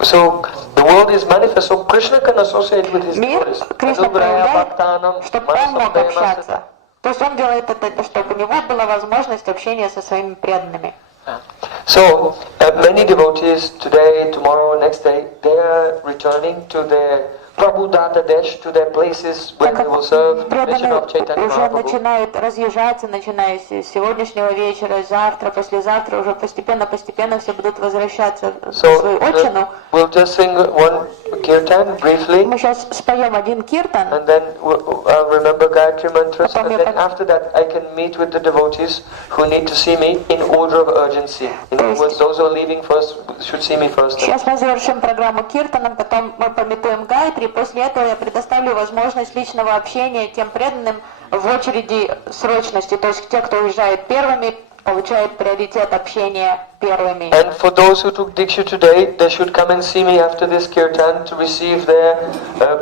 So the world is manifest, so Krishna can associate with his Мир devotees. Кришна проявляет, Bhaktanam, чтобы он мог Manasam общаться. То есть он делает это, чтобы у него была возможность общения со своими преданными. So many devotees today, tomorrow, next day, they are returning to their Prabhu Data Desh, to their places where they will serve the mission of Chaitanya Уже Mahaprabhu. начинают разъезжаться, начиная с сегодняшнего вечера, завтра, послезавтра, уже постепенно все будут возвращаться в свою отчину. We'll just sing one kirtan briefly, Мы сейчас споем один киртан, and then I'll remember Gayatri mantras, and then after that I can meet with the devotees who need to see me in order of urgency. In other words, those who are leaving first should see me first. Сейчас мы завершим программу киртаном, потом мы пометуем Гайатри, и после этого я предоставлю возможность личного общения тем преданным в очереди срочности. То есть те, кто уезжает первыми, получают приоритет общения первыми. And for those who took Diksha today, they should come and see me after this kirtan to receive their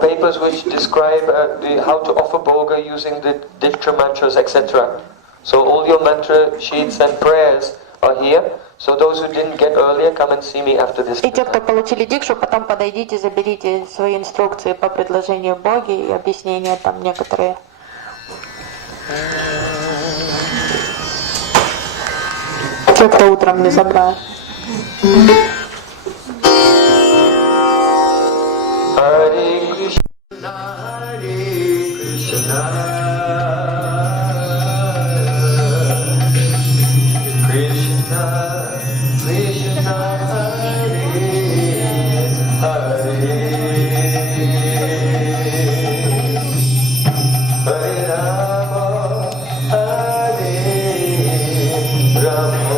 papers which describe how to offer bhoga using the Diksha mantras, etc. So all your mantra sheets and prayers are here. So those who didn't get earlier, come and see me after this И те, кто kirtan. получили дикшу, потом подойдите, заберите свои инструкции по предложению Боги и объяснения там некоторые. Те, кто утром не забрал. Hare Krishna, Hare Krishna, Krishna, Krishna, Hare Hare, Hare Rama, Hare Rama.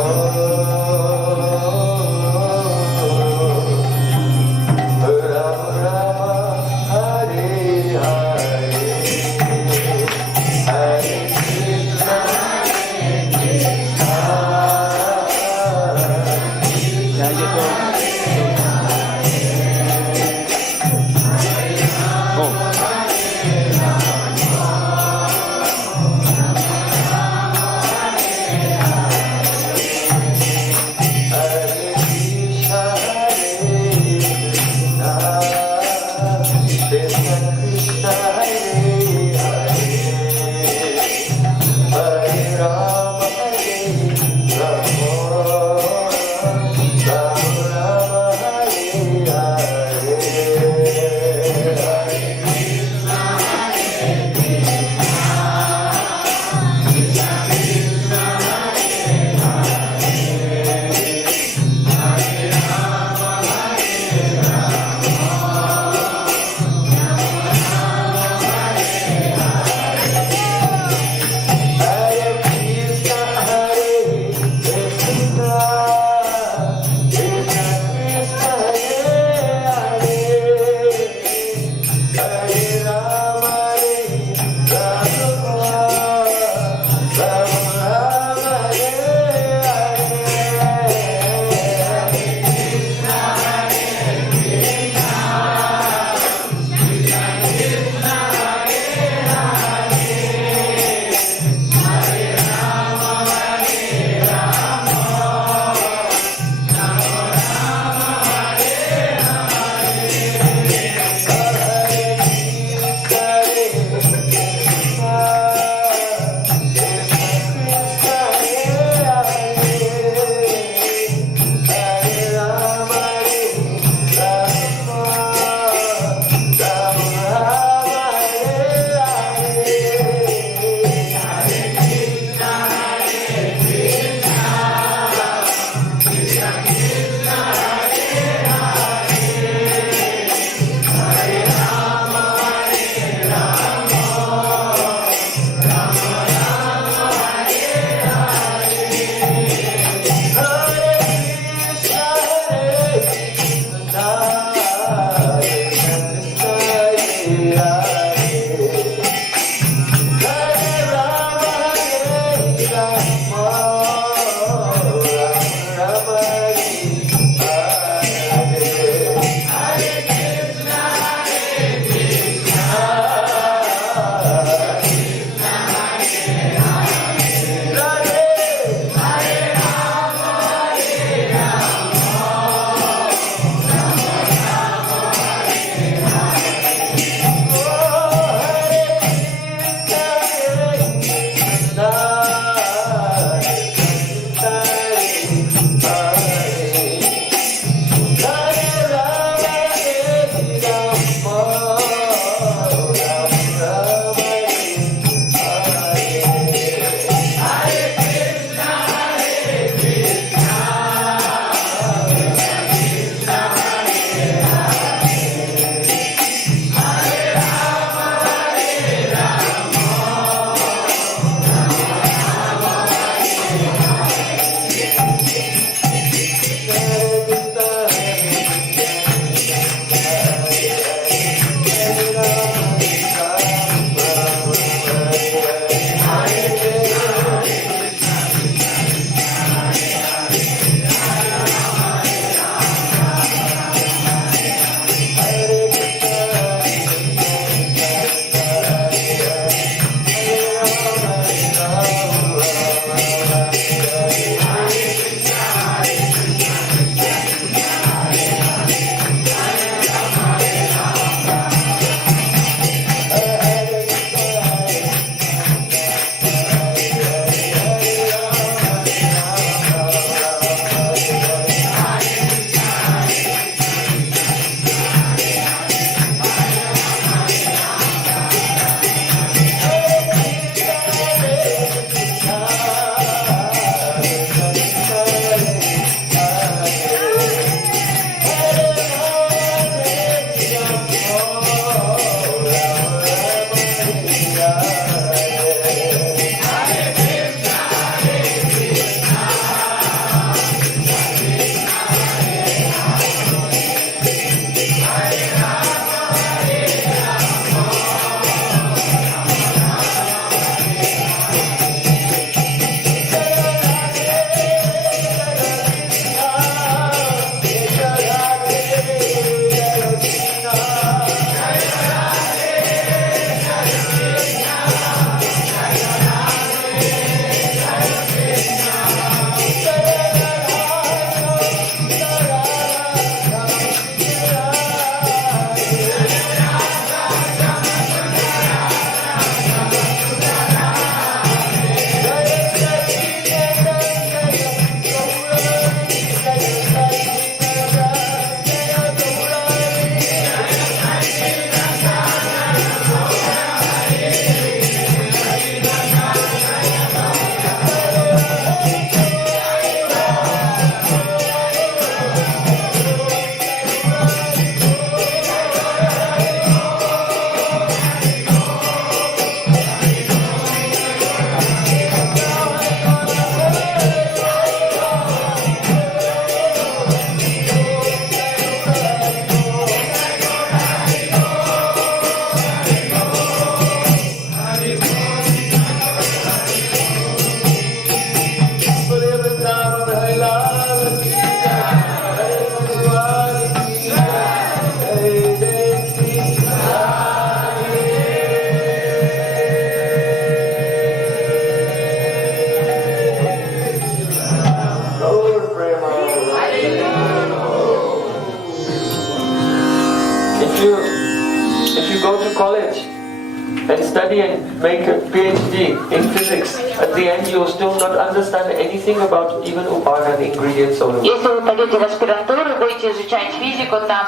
and study and make a PhD in physics. At the end, you'll still not understand anything about even upadana ingredients of the world. Если вы пойдете в аспирантуру, будете изучать физику там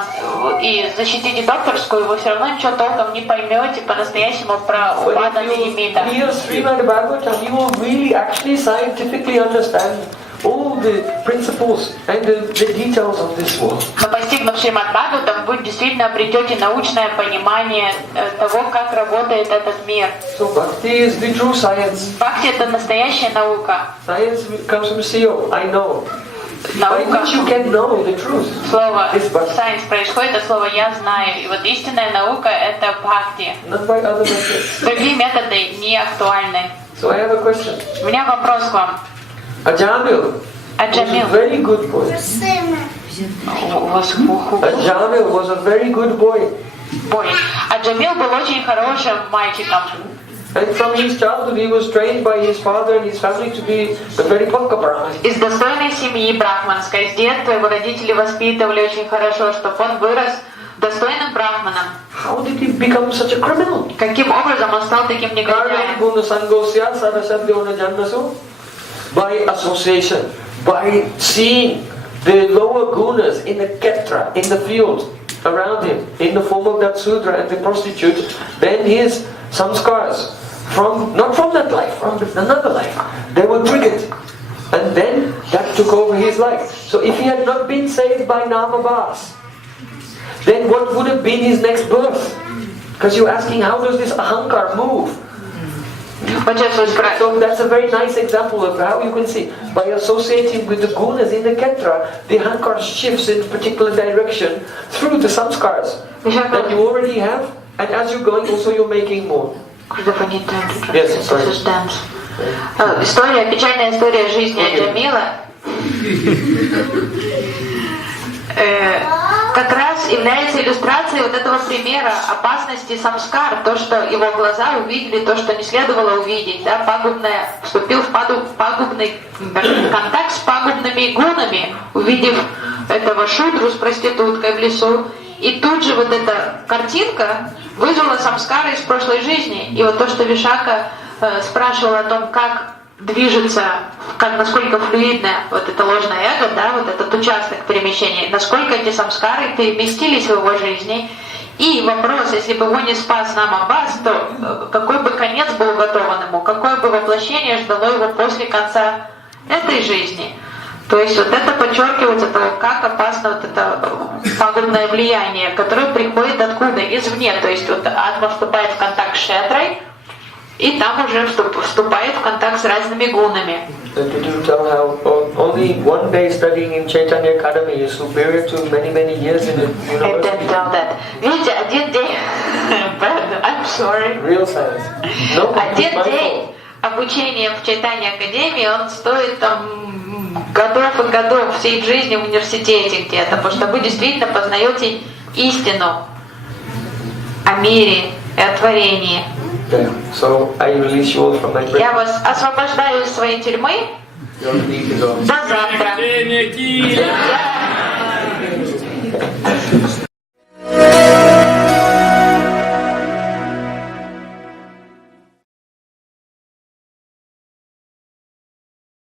и защитите докторскую, вы все равно ничего толком не поймете по-настоящему про упаданы и лимита. But if you read Srimad Bhagavatam, you will really actually scientifically understand all the principles and the details of this world. Но постигнув Шримад Бхагаватам, вы действительно обретете научное понимание того, как работает этот мир. So Bhakti is the true science. Бхакти — это настоящая наука. Science comes from CEO, I know. By Наука, which you can know the truth. слово Is Bhakti. «science» происходит от слова «я знаю». И вот истинная наука — это бхакти. Not by other methods. Другие методы не актуальны. So I have a question. У меня вопрос к вам. Ajamil was a Аджамил. very good boy. У вас Ajamil was a very good boy. бой. Аджамил был очень хорошим мальчиком. And from his childhood he was trained by his father and his family to be a very pakka brahman. Из достойной семьи брахманской. С детства его родители воспитывали очень хорошо, чтобы он вырос достойным брахманом. How did he become such a criminal? Каким образом он стал таким негодяем? By association, by seeing the lower gunas in the ketra, in the field around him, in the form of that sudra and the prostitute, then his samskaras, not from that life, from another life, they were triggered. And then that took over his life. So if he had not been saved by Namabas, then what would have been his next birth? Because you're asking, how does this Ahankara move? So that's a very nice example of how you can see. By associating with the gunas in the ketra, the Ahankara shifts in a particular direction through the samskaras that you already have, and as you're going, also you're making more. Yes, sorry. История, печальная история жизни Аджамила как раз является иллюстрацией вот этого примера опасности самскар, то, что его глаза увидели, то, что не следовало увидеть, да, вступил в пагубный контакт с пагубными гунами, увидев этого шудру с проституткой в лесу. И тут же вот эта картинка вызвала самскары из прошлой жизни. И вот то, что Вишака спрашивала о том, как движется, насколько флюидно вот это ложное эго, да, вот этот участок перемещения, насколько эти самскары переместились в его жизни. И вопрос, если бы его не спас Намабас, то какой бы конец был уготован ему, какое бы воплощение ждало его после конца этой жизни. То есть вот это подчеркивается того, как опасно вот это пагубное влияние, которое приходит откуда? Извне. То есть вот атма вступает в контакт с шетрой, и там уже вступает в контакт с разными гунами. Did you tell how only one day studying in Chaitanya Academy is superior to many years in the I university? didn't tell that. Видите, один день, I'm sorry. Real science. No, Один my день обучения в Чайтанья Академии, он стоит там годов и годов всей жизни в университете где-то, потому что вы действительно познаете истину о мире и о творении. Okay, so I release you all from my Я prison. вас освобождаю из своей тюрьмы. Your leave is on. До завтра.